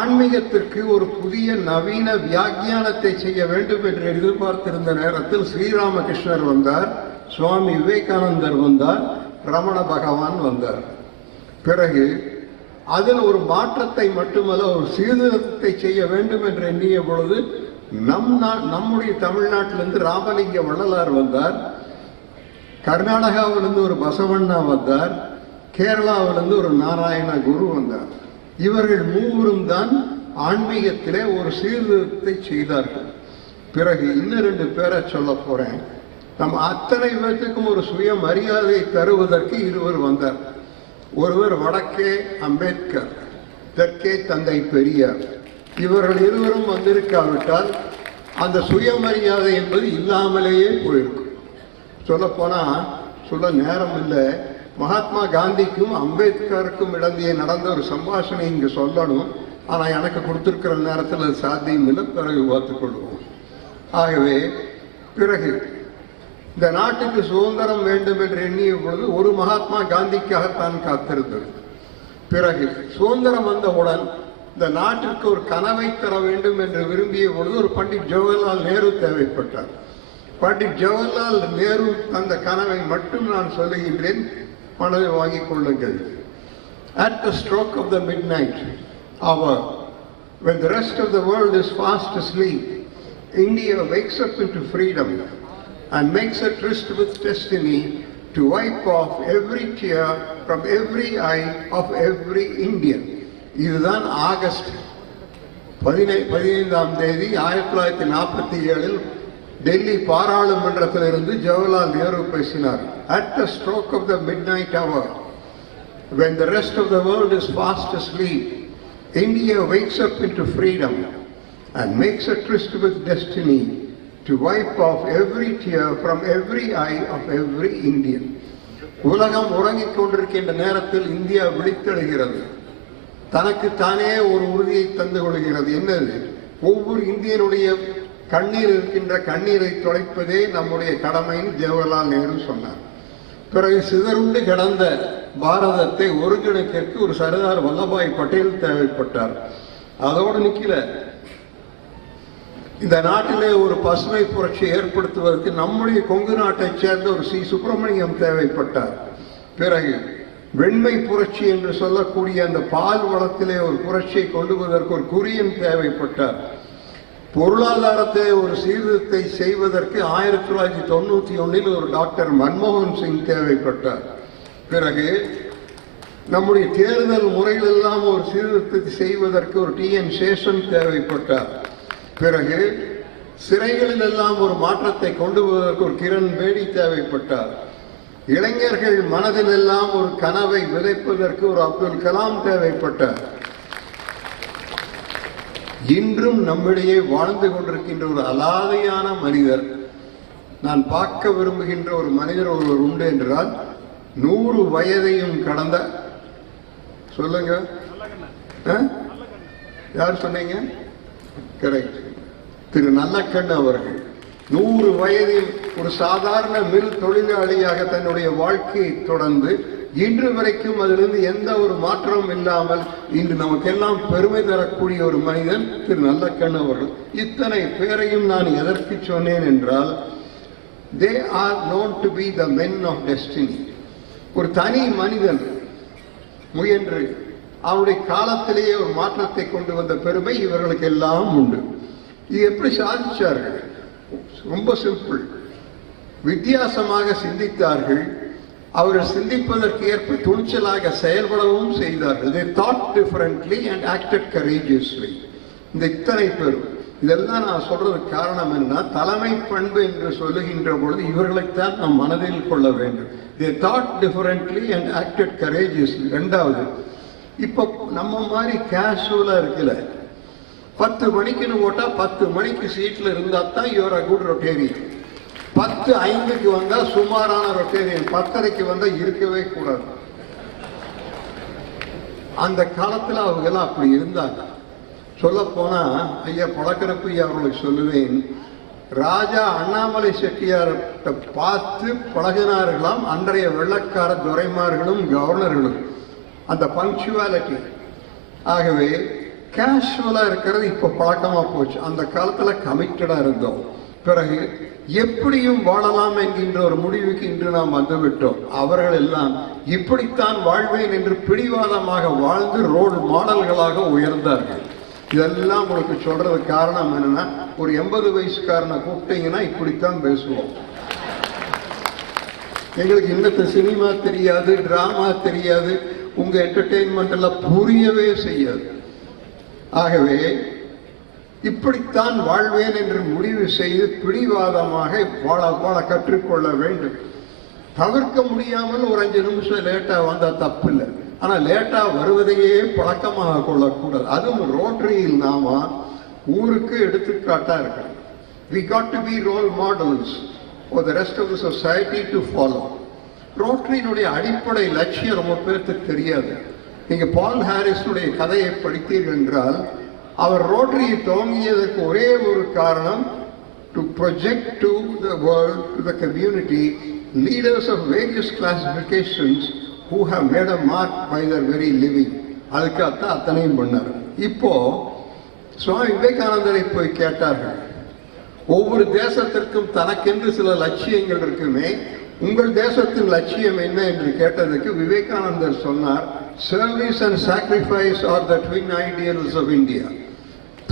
ஆன்மீகத்திற்கு ஒரு புதிய நவீன வியாக்கியானத்தை செய்ய வேண்டும் என்று எதிர்பார்த்திருந்த நேரத்தில் ஸ்ரீராமகிருஷ்ணர் வந்தார், சுவாமி விவேகானந்தர் வந்தார், ரமண பகவான் வந்தார். பிறகு அதில் ஒரு மாற்றத்தை மட்டுமல்ல, ஒரு சீர்திருத்தத்தை செய்ய வேண்டும் என்று எண்ணிய பொழுது நம்முடைய தமிழ்நாட்டிலிருந்து ராமலிங்க வள்ளலார் வந்தார், கர்நாடகாவிலிருந்து ஒரு பசவண்ணா வந்தார், கேரளாவிலிருந்து ஒரு நாராயண குரு வந்தார். இவர்கள் மூவரும் தான் ஆன்மீகத்திலே ஒரு சீர்திருத்தத்தை செய்தார்கள். பிறகு இன்னும் 2 பேரை சொல்ல போறேன். நம்ம அத்தனை பேருக்கும் ஒரு சுயமரியாதை தருவதற்கு இருவர் வந்தார். ஒருவர் வடக்கே அம்பேத்கர், தெற்கே தந்தை பெரியார். இவர்கள் இருவரும் வந்திருக்காவிட்டால் அந்த சுயமரியாதை என்பது இல்லாமலேயே போயிருக்கும். சொல்ல போனா சொல்ல நேரம் இல்லை. மகாத்மா காந்திக்கும் அம்பேத்கருக்கும் இடையே நடந்த ஒரு சம்பாஷணை இங்கு சொல்லணும். ஆனா எனக்கு கொடுத்திருக்கிற நேரத்தில் அது சாத்தியம் இல்லை. பிறகு பார்த்துக் கொள்வோம். ஆகவே பிறகு இந்த நாட்டுக்கு சுதந்திரம் வேண்டும் என்று எண்ணிய பொழுது ஒரு மகாத்மா காந்திக்காகத்தான் காத்திருந்தது. பிறகு சுதந்திரம் வந்தவுடன் இந்த நாட்டிற்கு ஒரு கனவை தர வேண்டும் என்று விரும்பிய பொழுது ஒரு பண்டிட் ஜவஹர்லால் நேரு தேவைப்பட்டார். பண்டிட் ஜவஹர்லால் நேரு அந்த கனவை மட்டும் நான் சொல்லுகின்றேன், மனதில் வாங்கிக் கொள்ளுங்கள். At the stroke of the midnight hour, when the rest of the world is fast asleep, India wakes up into freedom and makes a tryst with destiny to wipe off every tear from every eye of every Indian. இதுதான் ஆகஸ்ட் 15ஆம் தேதி 1947 டெல்லி பாராளுமன்றத்திலிருந்து ஜவஹர்லால் நேரு பேசினார். At the stroke of the midnight hour, when the rest of the world is fast asleep, India wakes up into freedom and makes a tryst with destiny to wipe off every tear from every eye of every Indian. உலகம் உறங்கிக் கொண்டிருக்கின்ற நேரத்தில் இந்தியா விழித்தெழுகிறது. தனக்கு தானே ஒரு உறுதியை தந்து கொள்கிறது. என்னது? ஒவ்வொரு இந்தியனுடைய கண்ணீர் இருக்கின்ற கண்ணீரை துடைப்பதே நம்முடைய கடமைன்னு ஜவஹர்லால் நேரு சொன்னார். பிறகு சிதறுண்டு கிடந்த பாரதத்தை ஒருங்கிணைக்க ஒரு சர்தார் வல்லபாய் பட்டேல் தேவைப்பட்டார். அதோடு நிக்கல, இந்த நாட்டிலே ஒரு பசுமை புரட்சி ஏற்படுத்துவதற்கு நம்முடைய கொங்கு நாட்டைச் சேர்ந்த ஒரு சி சுப்பிரமணியம் தேவைப்பட்டார். பிறகு வெண்மை புரட்சி என்று சொல்லக்கூடிய அந்த பால் வளத்திலே ஒரு புரட்சியை கொண்டு வருவதற்கு ஒரு குரியன் தேவைப்பட்டார். பொருளாதாரத்தை ஒரு சீர்திருத்தத்தை செய்வதற்கு 1991 ஒரு டாக்டர் மன்மோகன் சிங் தேவைப்பட்டார். பிறகு நம்முடைய தேர்தல் முறைகளெல்லாம் ஒரு சீர்திருத்தத்தை செய்வதற்கு ஒரு TN சேஷன் தேவைப்பட்டார். பிறகு சிறைகளில் எல்லாம் ஒரு மாற்றத்தை கொண்டு வருவதற்கு ஒரு கிரண் பேடி தேவைப்பட்டார். இளைஞர்கள் மனதில் எல்லாம் ஒரு கனவை விதைப்பதற்கு ஒரு அப்துல் கலாம் தேவைப்பட்டார். இன்றும் நம்மிடையே வாழ்ந்து கொண்டிருக்கின்ற ஒரு அலாதையான மனிதர், நான் பார்க்க விரும்புகின்ற ஒரு மனிதர் ஒருவர் உண்டு என்றால் 100 வயதையும் கடந்த, சொல்லுங்க யார் சொன்னீங்க? கரெக்ட், திரு நல்லக்கண்ணு அவர்கள் 100 வயதில் ஒரு சாதாரண மில் தொழிலாளியாக தன்னுடைய வாழ்க்கையை தொடர்ந்து இன்று வரைக்கும் அதிலிருந்து எந்த ஒரு மாற்றமும் இல்லாமல் இன்று நமக்கெல்லாம் பெருமை தரக்கூடிய ஒரு மனிதன் திரு நல்லக்கண்ணு அவர்கள். இத்தனை பேரையும் நான் எதற்கு சொன்னேன் என்றால், they are known to be the men of destiny. ஒரு தனி மனிதன் முயன்று அவருடைய காலத்திலேயே ஒரு மாற்றத்தை கொண்டு வந்த பெருமை இவர்களுக்கு எல்லாம் உண்டு. இது எப்படி சாதிச்சார்கள்? ரொம்ப சிம்பிள், வித்தியாசமாக சிந்தித்தார்கள். அவர்கள் சிந்திப்பதற்கு ஏற்ப துணிச்சலாக செயல்படவும் செய்தார்கள். They thought differently and acted courageously. இந்த இத்தனை பேரும், இதெல்லாம் நான் சொல்றதுக்கு காரணம் என்ன, தலைமை பண்பு என்று சொல்லுகின்ற பொழுது இவர்களைத்தான் நாம் மனதில் கொள்ள வேண்டும். They thought differently and acted courageously. ரெண்டாவது, இப்போ நம்ம மாதிரி கேஷுவலா இருக்குல்ல, 10 மணிக்குன்னு போட்டா 10 மணிக்கு சீட்ல இருந்தா தான் யூஆர் அ குட் ரொட்டேரியன். 10:05க்கு வந்தா சுமாரான ரொட்டேரியன், 10:30க்கு வந்தா இருக்கவே கூடாது. அந்த காலத்துல அவங்க எல்லாம் அப்படி இருந்தாங்க. சொல்ல போனா ஐயா பழக்கரப்பு அவர்களுக்கு சொல்லுவேன், ராஜா அண்ணாமலை செட்டியார்கிட்ட பார்த்து பழகினார்களாம் அன்றைய வெள்ளக்கார துரைமார்களும் கவர்னர்களும், அந்த பங்க்சுவாலிட்டி. ஆகவே கேஷுவலா இருக்கிறது இப்ப பழக்கமா போச்சு. அந்த காலத்துல கமிட்டடா இருந்தோம். பிறகு எப்படியும் வாழலாம் என்கின்ற ஒரு முடிவுக்கு இன்று நாம் வந்துவிட்டோம். அவர்கள் எல்லாம் இப்படித்தான் வாழ்வேன் என்று பிடிவாதமாக வாழ்ந்து ரோல் மாடல்களாக உயர்ந்தார்கள். இதெல்லாம் உங்களுக்கு சொல்றது காரணம் என்னன்னா, ஒரு 80 வயசுக்காரனை கூப்பிட்டீங்கன்னா இப்படித்தான் பேசுவோம். எங்களுக்கு இன்னத்த சினிமா தெரியாது, டிராமா தெரியாது, உங்க என்டர்டெயின்மெண்ட் எல்லாம் புரியவே செய்யாது. ஆகவே இப்படித்தான் வாழ்வேன் என்று முடிவு செய்து பிடிவாதமாக வாழ கற்றுக்கொள்ள வேண்டும். தவிர்க்க முடியாமல் ஒரு 5 நிமிஷம் லேட்டா வந்தா தப்பு இல்லை, ஆனா லேட்டா வருவதையே பழக்கமாக கொள்ளக்கூடாது. அதுவும் ரோட்டரியில் நாம ஊருக்கு எடுத்துக்காட்டா இருக்கணும். We got to be role models for the rest of the society to follow. ரோட்டரியினுடைய அடிப்படை லட்சியம் ரொம்ப பேருக்கு தெரியாது. நீங்க பால் ஹாரிஸுடைய கதையை படித்தீர்கள் என்றால், அவர் ரோட்டரியை துவங்கியதற்கு ஒரே ஒரு காரணம், to project to the world, to the community, leaders of various classifications who have made a mark by their very living. அதுக்காகத்தான் அத்தனையும் பண்ணார். இப்போ சுவாமி விவேகானந்தரை போய் கேட்டார்கள், ஒவ்வொரு தேசத்திற்கும் தனக்கென்று சில லட்சியங்கள் இருக்குமே, உங்கள் தேசத்தின் லட்சியம் என்ன என்று கேட்டதுக்கு விவேகானந்தர் சொன்னார், service and sacrifice are the twin ideals of India.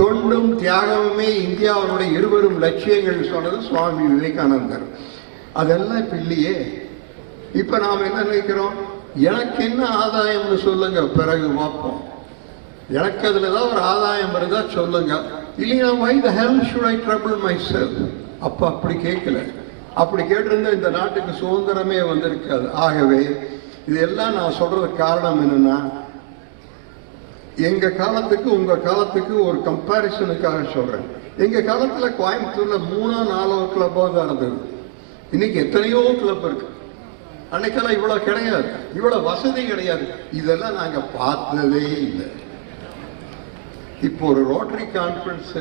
தொண்டும் தியாகமுமே இந்தியாவுடைய இருவரும் லட்சியங்கள் சொன்னது சுவாமி விவேகானந்தர். அதெல்லாம் இப்ப இல்லையே. இப்ப நாம் என்ன நினைக்கிறோம், எனக்கு என்ன ஆதாயம்னு சொல்லுங்க, பிறகு பார்ப்போம். எனக்கு அதுல ஏதாவது ஒரு ஆதாயம் இருந்தா சொல்லுங்க, இல்லையா why the hell should I trouble myself? அப்ப அப்படி கேட்கல. அப்படி கேட்டிருந்தா இந்த நாட்டுக்கு சுதந்திரமே வந்திருக்காது. ஆகவே இதெல்லாம் நான் சொல்றதுக்கு காரணம் என்னன்னா, எங்க காலத்துக்கு உங்க காலத்துக்கு ஒரு கம்பாரிசனுக்காக சொல்றேன். எங்க காலத்துல கோயம்புத்தூர்ல 3-4 கிளப்பா தான் இருந்தது. இன்னைக்கு எத்தனையோ கிளப் இருக்கு. அன்னைக்கெல்லாம் இவ்வளவு கிடையாது, இவ்வளவு வசதி கிடையாது. இதெல்லாம் நாங்க பார்த்ததே இல்லை. இப்போ ஒரு ரோட்டரி கான்ஃபரன்ஸ்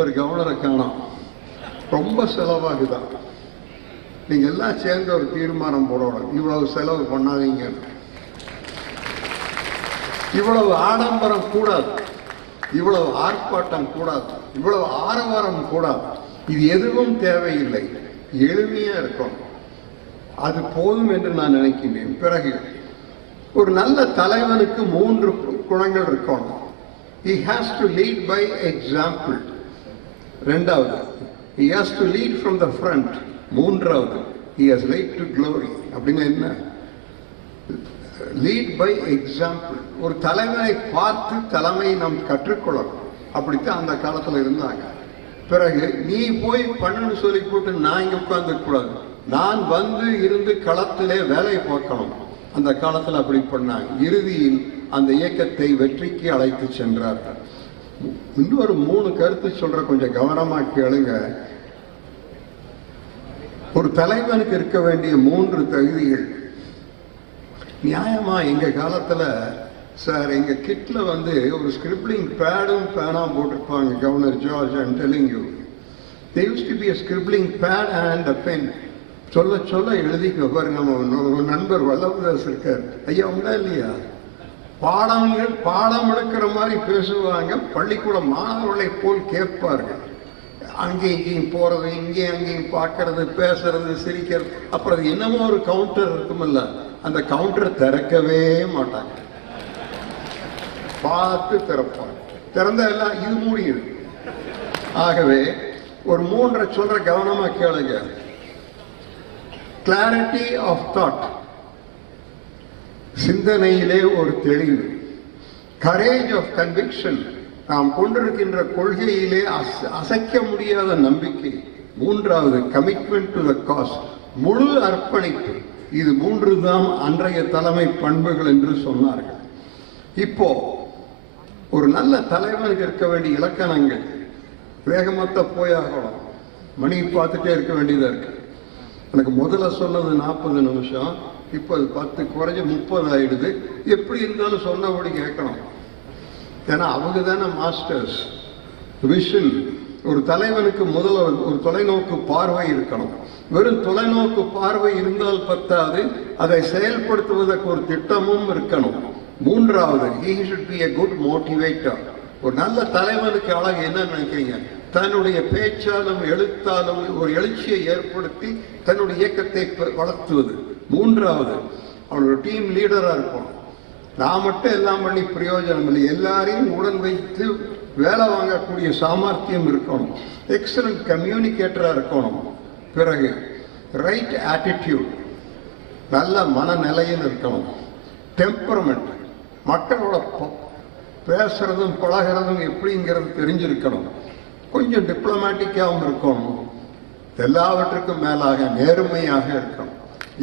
ஒரு கவர்னரை காணோம். ரொம்ப செலவாகுதான். நீங்க எல்லாம் சேர்ந்து ஒரு தீர்மானம் போடணும், இவ்வளவு செலவு பண்ணாதீங்க, இவ்வளவு ஆடம்பரம் கூடாது, இவ்வளவு ஆர்ப்பாட்டம் கூடாது, இவ்வளவு ஆரவாரம் கூடாது, இது எதுவும் தேவையில்லை, எளிமையா இருக்கும், அது போதும் என்று நான் நினைக்கின்றேன். பிறகு ஒரு நல்ல தலைவனுக்கு 3 குணங்கள் இருக்கணும். He has to lead by example. ரெண்டாவது, he has to lead from the front. மூன்றாவது, he has led to glory. அப்படின்னா என்ன? Lead by example. ஒரு தலைவனை பார்த்து தலைமையை நாம் கற்றுக்கொள்ளணும். அப்படித்தான் அந்த காலத்துல இருந்தாங்க. பிறகு நீ போய் பண்ணுன்னு சொல்லி போட்டு நான் இங்க உட்கார்ந்து கூடாது, நான் வந்து இருந்து களத்திலே வேலை பார்க்கணும். அந்த காலத்துல அப்படி பண்ணாங்க. இறுதியில் அந்த இயக்கத்தை வெற்றிக்கு அழைத்து சென்றார்கள். இன்னொரு 3 கருத்து சொல்ற, கொஞ்சம் கவனமா கேளுங்க. ஒரு தலைவனுக்கு இருக்க வேண்டிய 3 தகுதிகள். நியாயமா எங்க காலத்துல சார் எங்க கிட்ல வந்து ஒரு ஸ்கிரிப்ளிங் பேடும் பேனாம் போட்டிருப்பாங்க. Governor George, I am telling you, there used to be a scribbling pad and a pen. சொல்ல சொல்ல எழுதிக்க பாருங்க. நம்ம நண்பர் வல்லபதாஸ் இருக்கார், ஐயா உண்டா இல்லையா? பாடம் எடுக்கிற மாதிரி பேசுவாங்க. பள்ளிக்கூட மாணவர்களை போல் கேட்பார்கள். அங்கேயும் இங்கேயும் போறது, இங்கேயும் அங்கேயும் பார்க்கறது, பேசுறது, சிரிக்கிறது. அப்புறம் என்னமோ ஒரு கவுண்டர் இருக்குமில்ல, அந்த கவுண்டர் திறக்கவே மாட்டாங்க. பார்த்து திறப்பாங்க. திறந்த எல்லாம் இது மூடியது. ஆகவே ஒரு 3 சொல்ற, கவனமா கேளுங்க. கிளாரிட்டி ஆஃப் தாட், சிந்தனையிலே ஒரு தெளிவு. கரேஜ் ஆஃப் கன்விக்ஷன், நாம் கொண்டிருக்கின்ற கொள்கையிலே அசைக்க முடியாத நம்பிக்கை. மூன்றாவது, கமிட்மெண்ட் டு த காஸ், முழு அர்ப்பணிப்பு. இது 3 தான் அன்றைய தலைமை பண்புகள் என்று சொன்னார்கள். இப்போ ஒரு நல்ல தலைவனுக்கு இருக்க வேண்டிய இலக்கணங்கள். வேகமத்த போயாகணும், மணி பார்த்துட்டே இருக்க வேண்டியதா இருக்கு. எனக்கு முதல்ல சொன்னது 40 நிமிஷம், இப்போ அது 10 குறைஞ்சு 30 ஆயிடுது. எப்படி இருந்தாலும் சொன்னபடி கேட்கணும், ஏன்னா அவங்க தானே மாஸ்டர்ஸ். விஷன், ஒரு தலைவனுக்கு முதல்ல ஒரு தொலைநோக்கு பார்வை இருக்கணும். வெறும் தொலைநோக்கு பார்வை இருந்தால் பத்தாது, அதை செயல்படுத்துவதற்கு ஒரு திட்டமும் இருக்கணும். மூன்றாவது, he should be a good motivator. ஒரு நல்ல தலைவனுக்கு அழகு என்ன நினைக்கிறீங்க? தன்னுடைய பேச்சாலும் எழுத்தாலும் ஒரு எழுச்சியை ஏற்படுத்தி தன்னுடைய இயக்கத்தை வளர்த்துவது. மூன்றாவது, அவன் ஒரு டீம் லீடரா இருக்கணும். நான் மட்டும் எல்லாம் பண்ணி பிரயோஜனம் இல்லை, எல்லாரையும் உடன் வைத்து வேலை வாங்கக்கூடிய சாமர்த்தியம் இருக்கணும். எக்ஸலண்ட் கம்யூனிகேட்டரா இருக்கணும். பிறகு ரைட் ஆட்டிடியூட், நல்ல மனநிலையில் இருக்கணும். டெம்பரமெண்ட், மக்களோட பேசுறதும் பழகிறதும் எப்படிங்கிறது தெரிஞ்சிருக்கணும். கொஞ்சம் டிப்ளமேட்டிக்காகவும் இருக்கணும். எல்லாவற்றுக்கும் மேலாக நேர்மையாக இருக்கணும்.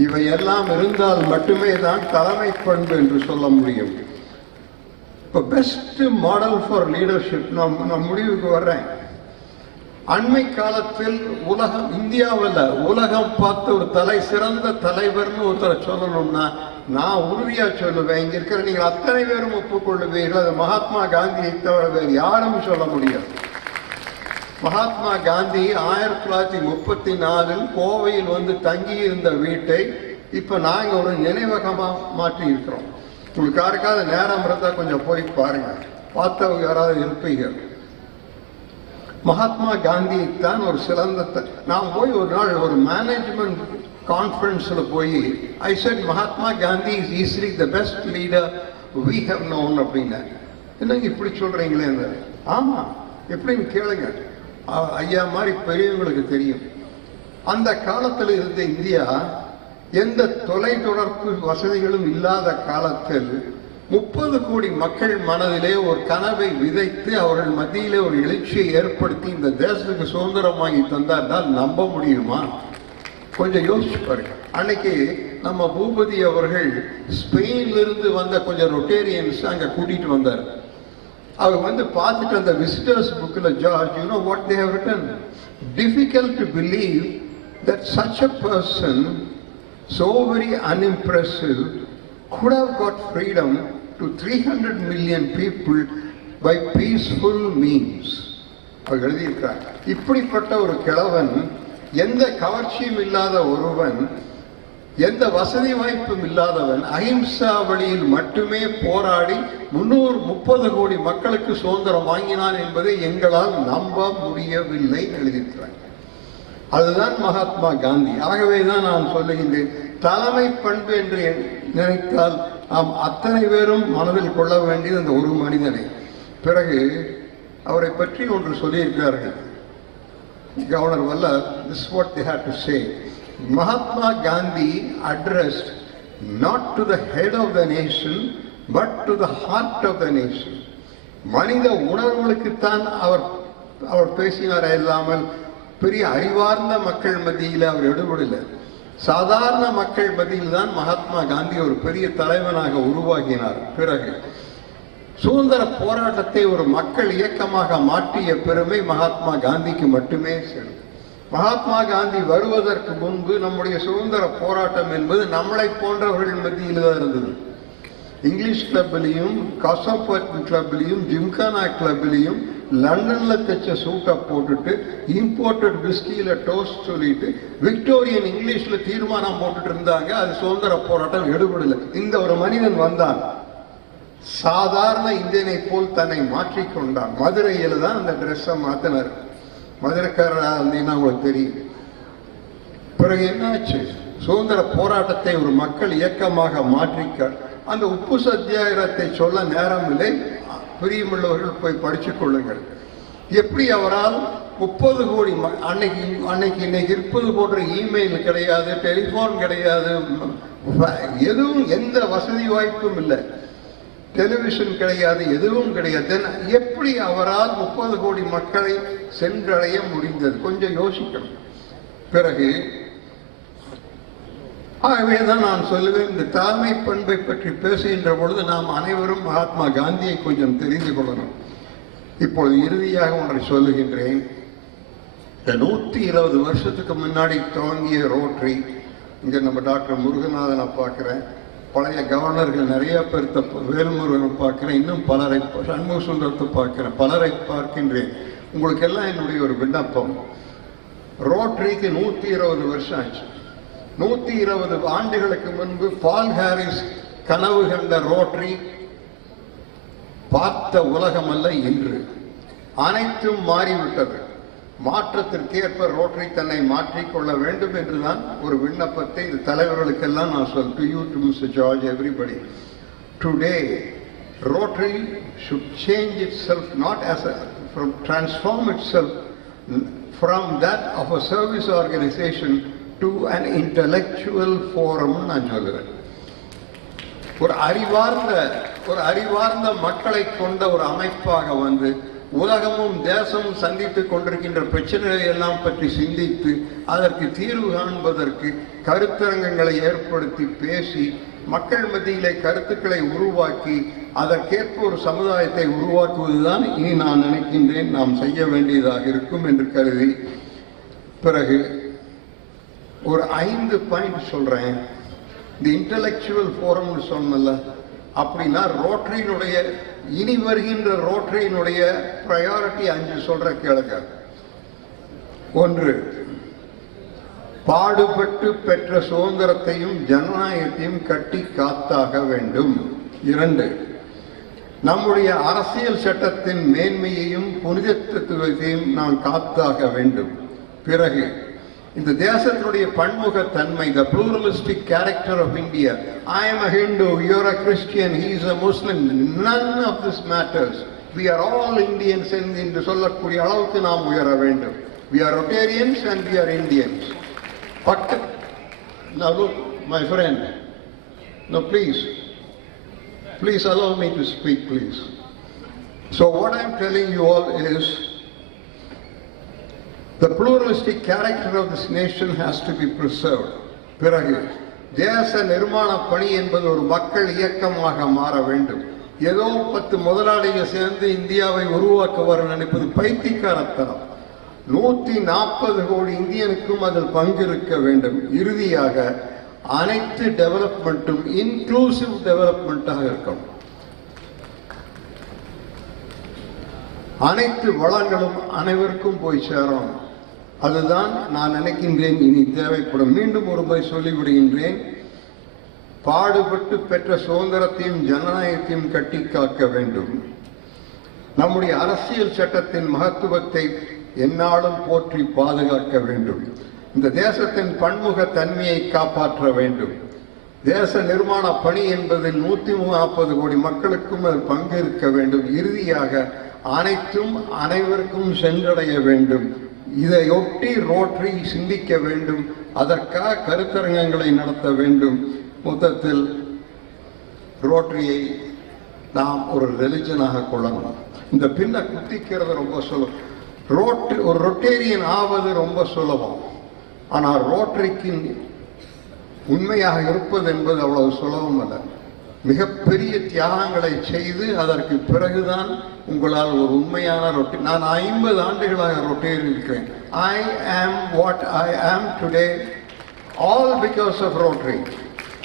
இவை எல்லாம் இருந்தால் மட்டுமே தான் தலைமை பண்பு என்று சொல்ல முடியும். இப்போ பெஸ்ட் மாடல் ஃபார் லீடர்ஷிப் நான் முடிவுக்கு வர்றேன். அண்மை காலத்தில் உலகம், இந்தியாவில் உலகம் பார்த்து ஒரு சிறந்த தலைவர்னு ஒருத்தரை சொல்லணும்னா நான் உறுதியா சொல்லுவேன், இங்க இருக்கிற நீங்கள் அத்தனை பேரும் ஒப்புக்கொள்ளுவீர்கள், அது மகாத்மா காந்தியை தவிர வேறு யாரும் சொல்ல முடியாது. மகாத்மா காந்தி 1934 கோவையில் வந்து தங்கி இருந்த வீட்டை இப்ப நாங்க ஒரு நினைவகமா மாற்றி இருக்கிறோம். உங்களுக்கு யாருக்காவது நேரம் இருந்தா கொஞ்சம் போய் பாருங்க, பார்த்தவங்க யாராவது இருப்பீங்க. மகாத்மா காந்தியை தான் ஒரு சிறந்த நான் போய் ஒரு நாள் ஒரு மேனேஜ்மெண்ட் கான்ஃபரன்ஸ்ல போய் I said Mahatma Gandhi is easily the best leader we have known அப்படின்னு. என்னங்க இப்படி சொல்றீங்களே? ஆமா, எப்படின்னு கேளுங்க, ஐயா மாதிரி பெரியவங்களுக்கு தெரியும். அந்த காலத்தில் இருந்த இந்தியா எந்த தொலைத்தொடர்பு வசதிகளும் இல்லாத காலத்தில் 30 கோடி மக்கள் மனதிலே ஒரு கனவை விதைத்து அவர்கள் மத்தியிலே ஒரு எழுச்சியை ஏற்படுத்தி இந்த தேசத்துக்கு சுதந்திரம் வாங்கி தந்தார்னால் நம்ப முடியுமா? கொஞ்சம் யோசிச்சு பாருங்க. அன்னைக்கு நம்ம பூபதி அவர்கள் ஸ்பெயின்ல இருந்து வந்த கொஞ்சம் ரொட்டேரியன்ஸ் அங்க கூட்டிட்டு வந்தார். அவர் வந்து பார்த்துட்டு அந்த விசிட்டர்ஸ் புக்ல, George, you know what they have written? Difficult to believe that such a person so very unimpressive could have got freedom to 300 million people by peaceful means. அவர் எழுதியிருக்கிறார். இப்படிப்பட்ட ஒரு கிழவன், எந்த கவர்ச்சியும் இல்லாத ஒருவன், எந்த வசதி வாய்ப்பும் இல்லாதவன், அஹிம்சா வழியில் மட்டுமே போராடி 330 கோடி மக்களுக்கு சுதந்திரம் வாங்கினான் என்பதை எங்களால் நம்ப முடியவில்லை எழுதியிருக்கிறார். அதுதான் மகாத்மா காந்தி. ஆகவேதான் நான் சொல்லுகின்றேன், தலைமை பண்பு என்று நினைத்தால் நாம் அத்தனை பேரும் மனதில் கொள்ள வேண்டியது அந்த ஒரு மனிதனை. பிறகு அவரை பற்றி ஒன்று சொல்லியிருக்கிறார்கள் governor வல்லர். This is what they had to say. Mahatma Gandhi addressed not to the head of the nation but to the heart of the nation. மனித உணர்வுகளுக்குத்தான் அவர் பேசினாரே இல்லாமல் பெரிய அறிவார்ந்த மக்கள் மத்தியில் அவர் எடுபடலை. சாதாரண மக்கள் மத்தியில் தான் மகாத்மா காந்தி ஒரு பெரிய தலைவனாக உருவாகினார். பிறகு சுதந்திர போராட்டத்தை ஒரு மக்கள் இயக்கமாக மாற்றிய பெருமை மகாத்மா காந்திக்கு மட்டுமே சேரும். மகாத்மா காந்தி வருவதற்கு முன்பு நம்முடைய சுதந்திர போராட்டம் என்பது நம்மளை போன்றவர்கள் மத்தியில் தான் இருந்தது. இங்கிலீஷ் கிளப்லையும், காசோபோட்டன் கிளப்லையும், ஜிம்கானா கிளப்லையும் லண்டன்ல தைச்ச சூட்டை போட்டுட்டு இம்போர்ட்டட் விஸ்கியில டோஸ்ட் சொல்லிட்டு விக்டோரியன் இங்கிலீஷ்ல தீர்மானம் போட்டுட்டு இருந்தாங்க. அது சுதந்திர போராட்டம் எடுபடல. இந்த ஒரு மனிதன் வந்தான், சாதாரண இந்தியனை போல் தன்னை மாற்றிக்கொண்டான். மதுரையில தான் அந்த ட்ரெஸ்ஸை மாத்தினார். மதுரைக்காரராக இருந்தீங்கன்னா உங்களுக்கு தெரியும். பிறகு என்னாச்சு? சுதந்திர போராட்டத்தை ஒரு மக்கள் இயக்கமாக மாற்றிக்க அந்த உப்பு சத்தியாகிரகத்தை சொல்ல நேரம் இல்லை. பிரியமுள்ளவர்கள் போய் படிச்சுக் கொள்ளுங்கள். எப்படி அவரால் 30 கோடி இன்னைக்கு இருப்பது போன்ற இமெயில் கிடையாது, டெலிபோன் கிடையாது, எதுவும் எந்த வசதி வாய்ப்பும் இல்லை, டெலிவிஷன் கிடையாது, எதுவும் கிடையாது. எப்படி அவரால் 30 கோடி மக்களை சென்றடைய முடிந்தது? கொஞ்சம் யோசிக்கணும். பிறகு ஆகவேதான் நான் சொல்லுவேன், இந்த தலைமை பண்பை பற்றி பேசுகின்ற பொழுது நாம் அனைவரும் மகாத்மா காந்தியை கொஞ்சம் தெரிந்து கொள்ளணும். இப்பொழுது இறுதியாக ஒன்றை சொல்லுகின்றேன். இந்த 120 வருஷத்துக்கு முன்னாடி துவங்கிய ரோட்டரி, இங்கே நம்ம டாக்டர் முருகநாதனை பார்க்குறேன், பழைய கவர்னர்கள் நிறைய பேர், வேல்முருகனை பார்க்கிறேன், இன்னும் பலரை, சண்முக சுந்தரத்தை பார்க்கிறேன், பலரை பார்க்கின்றேன். உங்களுக்கெல்லாம் என்னுடைய ஒரு விண்ணப்பம், ரோட்டரிக்கு 120 வருஷம் ஆச்சு. 120 ஆண்டுகளுக்கு முன்பு பால் ஹாரிஸ் கனவு கண்ட ரோட்டரி பார்த்த உலகம் அல்ல இன்று. அனைத்தும் மாறிவிட்டது. மாற்றத்திற்கேற்ப ரோட்டரி தன்னை மாற்றிக்கொள்ள வேண்டும் என்றுதான் ஒரு விண்ணப்பத்தை இந்த தலைவர்களுக்கெல்லாம் நான் சொல். To you, to mister George, everybody. Today rotary should change itself, not as a, transform itself from that of a service organization to an intellectual forum. நான் சொல்லுறேன், ஒரு அறிவார்ந்த மக்களை கொண்ட ஒரு அமைப்பாக வந்து உலகமும் தேசமும் சந்தித்துக் கொண்டிருக்கின்ற பிரச்சனைகளை எல்லாம் பற்றி சிந்தித்து அதற்கு தீர்வு காண்பதற்கு கருத்தரங்கங்களை ஏற்படுத்தி பேசி மக்கள் மத்தியிலே கருத்துக்களை உருவாக்கி அதற்கேற்ப ஒரு சமுதாயத்தை உருவாக்குவதுதான் இனி நான் நினைக்கின்றேன் நாம் செய்ய வேண்டியதாக இருக்கும் என்று கருதி, பிறகு ஒரு 5 பாயிண்ட் சொல்றேன். இந்த இன்டலெக்சுவல் ஃபோரம்னு சொன்னல, அப்படின்னா ரோட்டரியினுடைய இனி வருகின்ற ரோட்டரியினுடைய பிரையாரிட்டி 5 சொல்ற கேளுங்க. 1, பாடுபட்டு பெற்ற சுதந்திரத்தையும் ஜனநாயகத்தையும் கட்டி காத்தாக வேண்டும். 2, நம்முடைய அரசியல் சட்டத்தின் மேன்மையையும் புனிதத்துவத்தையும் நாம் காத்தாக வேண்டும். பிறகு இந்த தேசத்தினுடைய பன்முகத்தன்மை, the pluralistic character of India. I am a Hindu, you are a Christian, he is a Muslim. None of this matters. We are all Indians என்று சொல்லக்கூடிய அளவுக்கு நாம் உயர வேண்டும். We are Rotarians and we are Indians. But now look, my friend. No, please allow me to speak, please. So what I am telling you all is, the pluralistic character of this nation has to be preserved. பிறகு தேச நிர்மாண பணி என்பது ஒரு மக்கள் இயக்கமாக மாற வேண்டும். ஏதோ 10 முதலாளிகள் சேர்ந்து இந்தியாவை உருவாக்க வர நினைப்பது பைத்தியக்காரத்தனம். 140 கோடி இந்தியனுக்கும் அதில் பங்கு இருக்க வேண்டும். இறுதியாக அனைத்து டெவலப்மெண்ட்டும் இன்க்ளூசிவ் டெவலப்மெண்ட்டாக இருக்கணும். அனைத்து வளங்களும் அனைவருக்கும் போய் சேரணும். அதுதான் நான் நினைக்கின்றேன் இனி தேவைப்படும். மீண்டும் ஒரு முறை சொல்லிவிடுகின்றேன், பாடுபட்டு பெற்ற சுதந்திரத்தையும் ஜனநாயகத்தையும் கட்டி காக்க வேண்டும். நம்முடைய அரசியல் சட்டத்தின் மகத்துவத்தை எந்நாளும் போற்றி பாதுகாக்க வேண்டும். இந்த தேசத்தின் பன்முக தன்மையை காப்பாற்ற வேண்டும். தேச நிர்மாண பணி என்பதில் 140 கோடி மக்களுக்கும் அது பங்கேற்க வேண்டும். இறுதியாக அனைத்தும் அனைவருக்கும் சென்றடைய வேண்டும். இதையொட்டி ரோட்டரி சிந்திக்க வேண்டும். அதற்காக கருத்தரங்கங்களை நடத்த வேண்டும். மொத்தத்தில் ரோட்டரியை நாம் ஒரு ரிலிஜனாக கொள்ளணும். இந்த பின்ன குத்திக்கிறது ரொம்ப சுலபம். ஒரு ரொட்டேரியன் ஆவது ரொம்ப சுலபம். ஆனால் ரோட்டரிக்கு உண்மையாக இருப்பது என்பது அவ்வளவு சுலபம் அல்ல. மிகப்பெரிய தியாகங்களை செய்து அதற்கு பிறகுதான் உங்களால் ஒரு உண்மையான ரொட்டரி. நான் 50 ஆண்டுகளாக ரொட்டேரி இருக்கிறேன். I am what I am today all because of Rotary.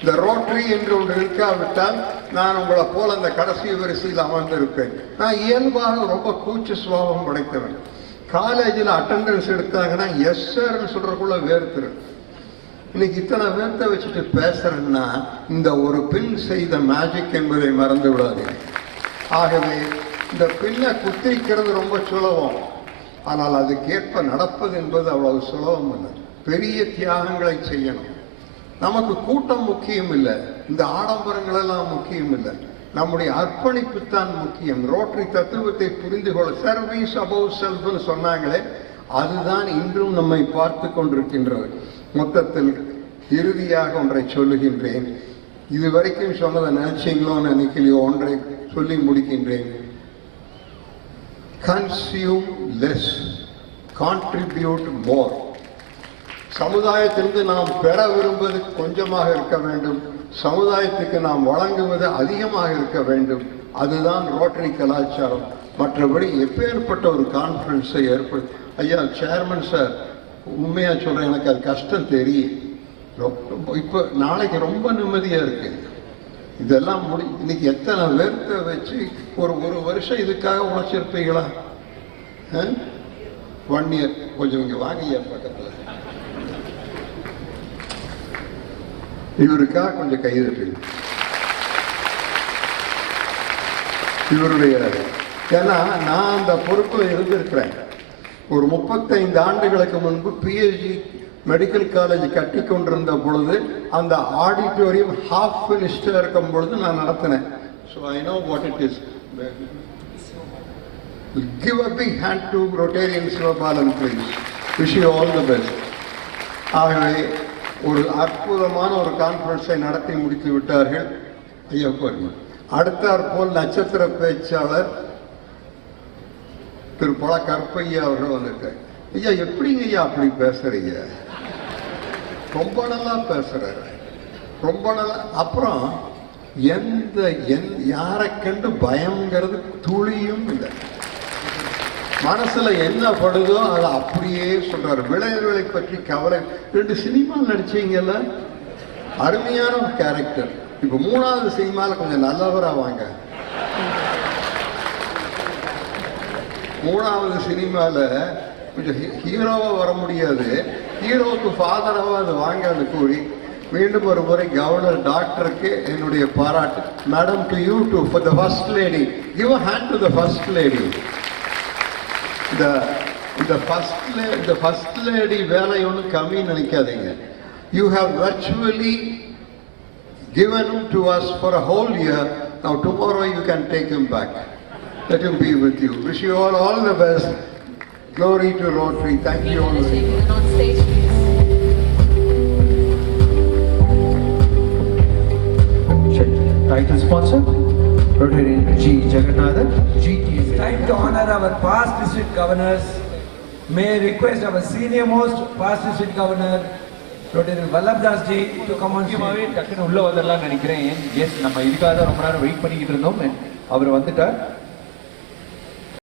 இந்த ரோட்டரி என்று ஒன்று இருக்காவிட்டால் நான் உங்களை போல அந்த கடைசி வரிசையில் அமர்ந்திருப்பேன். நான் இயல்பாக ரொம்ப கூச்ச சுபாவம் படைத்தவன். காலேஜில் அட்டெண்டன்ஸ் எடுத்தாங்கன்னா எஸ் சார்ன்னு சொல்றதுக்குள்ள வேர்த்துரு. இன்னைக்கு இத்தனை பேர்த்த வச்சுட்டு பேசுறேன்னா இந்த ஒரு பின் செய்த மேஜிக் என்பதை மறந்து விடாதீங்க. ஆகவே இந்த பின்னை குத்திக்கிறது ரொம்ப சுலபம். ஆனால் அதுக்கேற்ப நடப்பது என்பது அவ்வளவு சுலபம் இல்லை. பெரிய தியாகங்களை செய்யணும். நமக்கு கூட்டம் முக்கியம் இல்லை, இந்த ஆடம்பரங்கள் எல்லாம் முக்கியம் இல்லை. நம்முடைய அர்ப்பணிப்பு தான் முக்கியம். ரோட்டரி தத்துவத்தை புரிந்து கொள்ள சர்வீஸ் அபவ் செல்ஃப்னு சொன்னாங்களே, அதுதான் இன்றும் நம்மை பார்த்து கொண்டிருக்கின்றது. மொத்தத்தில் இறுதியாக ஒன்றை சொல்லுகின்றேன். இதுவரைக்கும் சொன்னதை நினைச்சீங்களோ நினைக்கலையோ ஒன்றை சொல்லி முடிக்கின்றேன். Consume less, contribute more. சமுதாயத்திலிருந்து நாம் பெற விரும்புவது கொஞ்சமாக இருக்க வேண்டும், சமுதாயத்துக்கு நாம் வழங்குவது அதிகமாக இருக்க வேண்டும். அதுதான் ரோட்டரி கலாச்சாரம். மற்றபடி எப்பேற்பட்ட ஒரு கான்ஃபரன்ஸை ஏற்படுத்தி, ஐயா சேர்மன் சார், உண்மையா சொல்றேன், எனக்கு அது கஷ்டம் தெரியும். இப்போ நாளைக்கு ரொம்ப நிம்மதியா இருக்கு. இதெல்லாம் இன்னைக்கு எத்தனை பேர்த்த வச்சு ஒரு வருஷம் இதுக்காக உழைச்சிருப்பீங்களா? 1 year. கொஞ்சம் இங்க வாங்கிய பக்கத்துல இவருக்காக கொஞ்சம் கைதட்டு. இவருடைய, ஏன்னா நான் அந்த பொறுப்புல இருந்திருக்கிறேன். ஒரு 35 ஆண்டுகளுக்கு முன்பு பிஎஸ்ஜி மெடிக்கல் காலேஜ் கட்டி கொண்டிருந்த பொழுது அந்த ஆடிட்டோரியம் ஹாஃப் ஃபினிஷ்டா இருக்கும் பொழுது நான் நடத்தினேன். So I know what it is. Give a big hand to Rotarian Sivabalan, please. Wish you all the best. ஆகவே ஒரு அற்புதமான ஒரு கான்ஃபரன்ஸை நடத்தி முடித்து விட்டார்கள். ஐயா பாருங்க, அடுத்தாற்போல் நட்சத்திர பேச்சாளர் திரு பல கருப்பையா அவர்கள் வந்திருக்காரு. ஐயா எப்படிங்க ஐயா அப்படி பேசுறீங்க? ரொம்ப நல்லா பேசுறாரு, ரொம்ப நல்லா. அப்புறம் யாரை கண்டு பயம்ங்கிறது துளியும் இல்லை. மனசுல என்ன படுதோ அதை அப்படியே சொல்றாரு. விளைவுகளை பற்றி கவலை. 2 சினிமா நடிச்சீங்கல்ல, அருமையான ஒரு கேரக்டர். இப்ப 3வது சினிமால கொஞ்சம் நல்லவரா வாங்க. 3வது சினிமால கொஞ்சம் ஹீரோவா வர முடியாது, ஹீரோவுக்கு ஃபாதராவா அது வாங்கன்னு கூறி மீண்டும் ஒரு முறை கவர்னர் டாக்டருக்கு என்னுடைய பாராட்டு. Madam, to you to for the first lady. Give a hand to the first lady. இந்த ஃபர்ஸ்ட் லேடி வேலை ஒன்றும் கம்மின்னு நினைக்காதீங்க. You have virtually given him to us for a whole year. Now tomorrow you can take him back. Let him be with you. Wish you all the best. Glory to Rotary. Thank you all. On stage, please. Title sponsor, Rotary G. Jagannathan, GT. Time to honor our past district governors. May I request our senior most past district governor, Rotary Vallabh Das Ji, to come on stage. டக்குன்னு உள்ள வந்துடலாம்னு நினைக்கிறேன். எஸ், நம்ம இதுக்காக தான் ரொம்ப நேரம் வெயிட் பண்ணிக்கிட்டு இருந்தோம். அவர் வந்துட்டார்.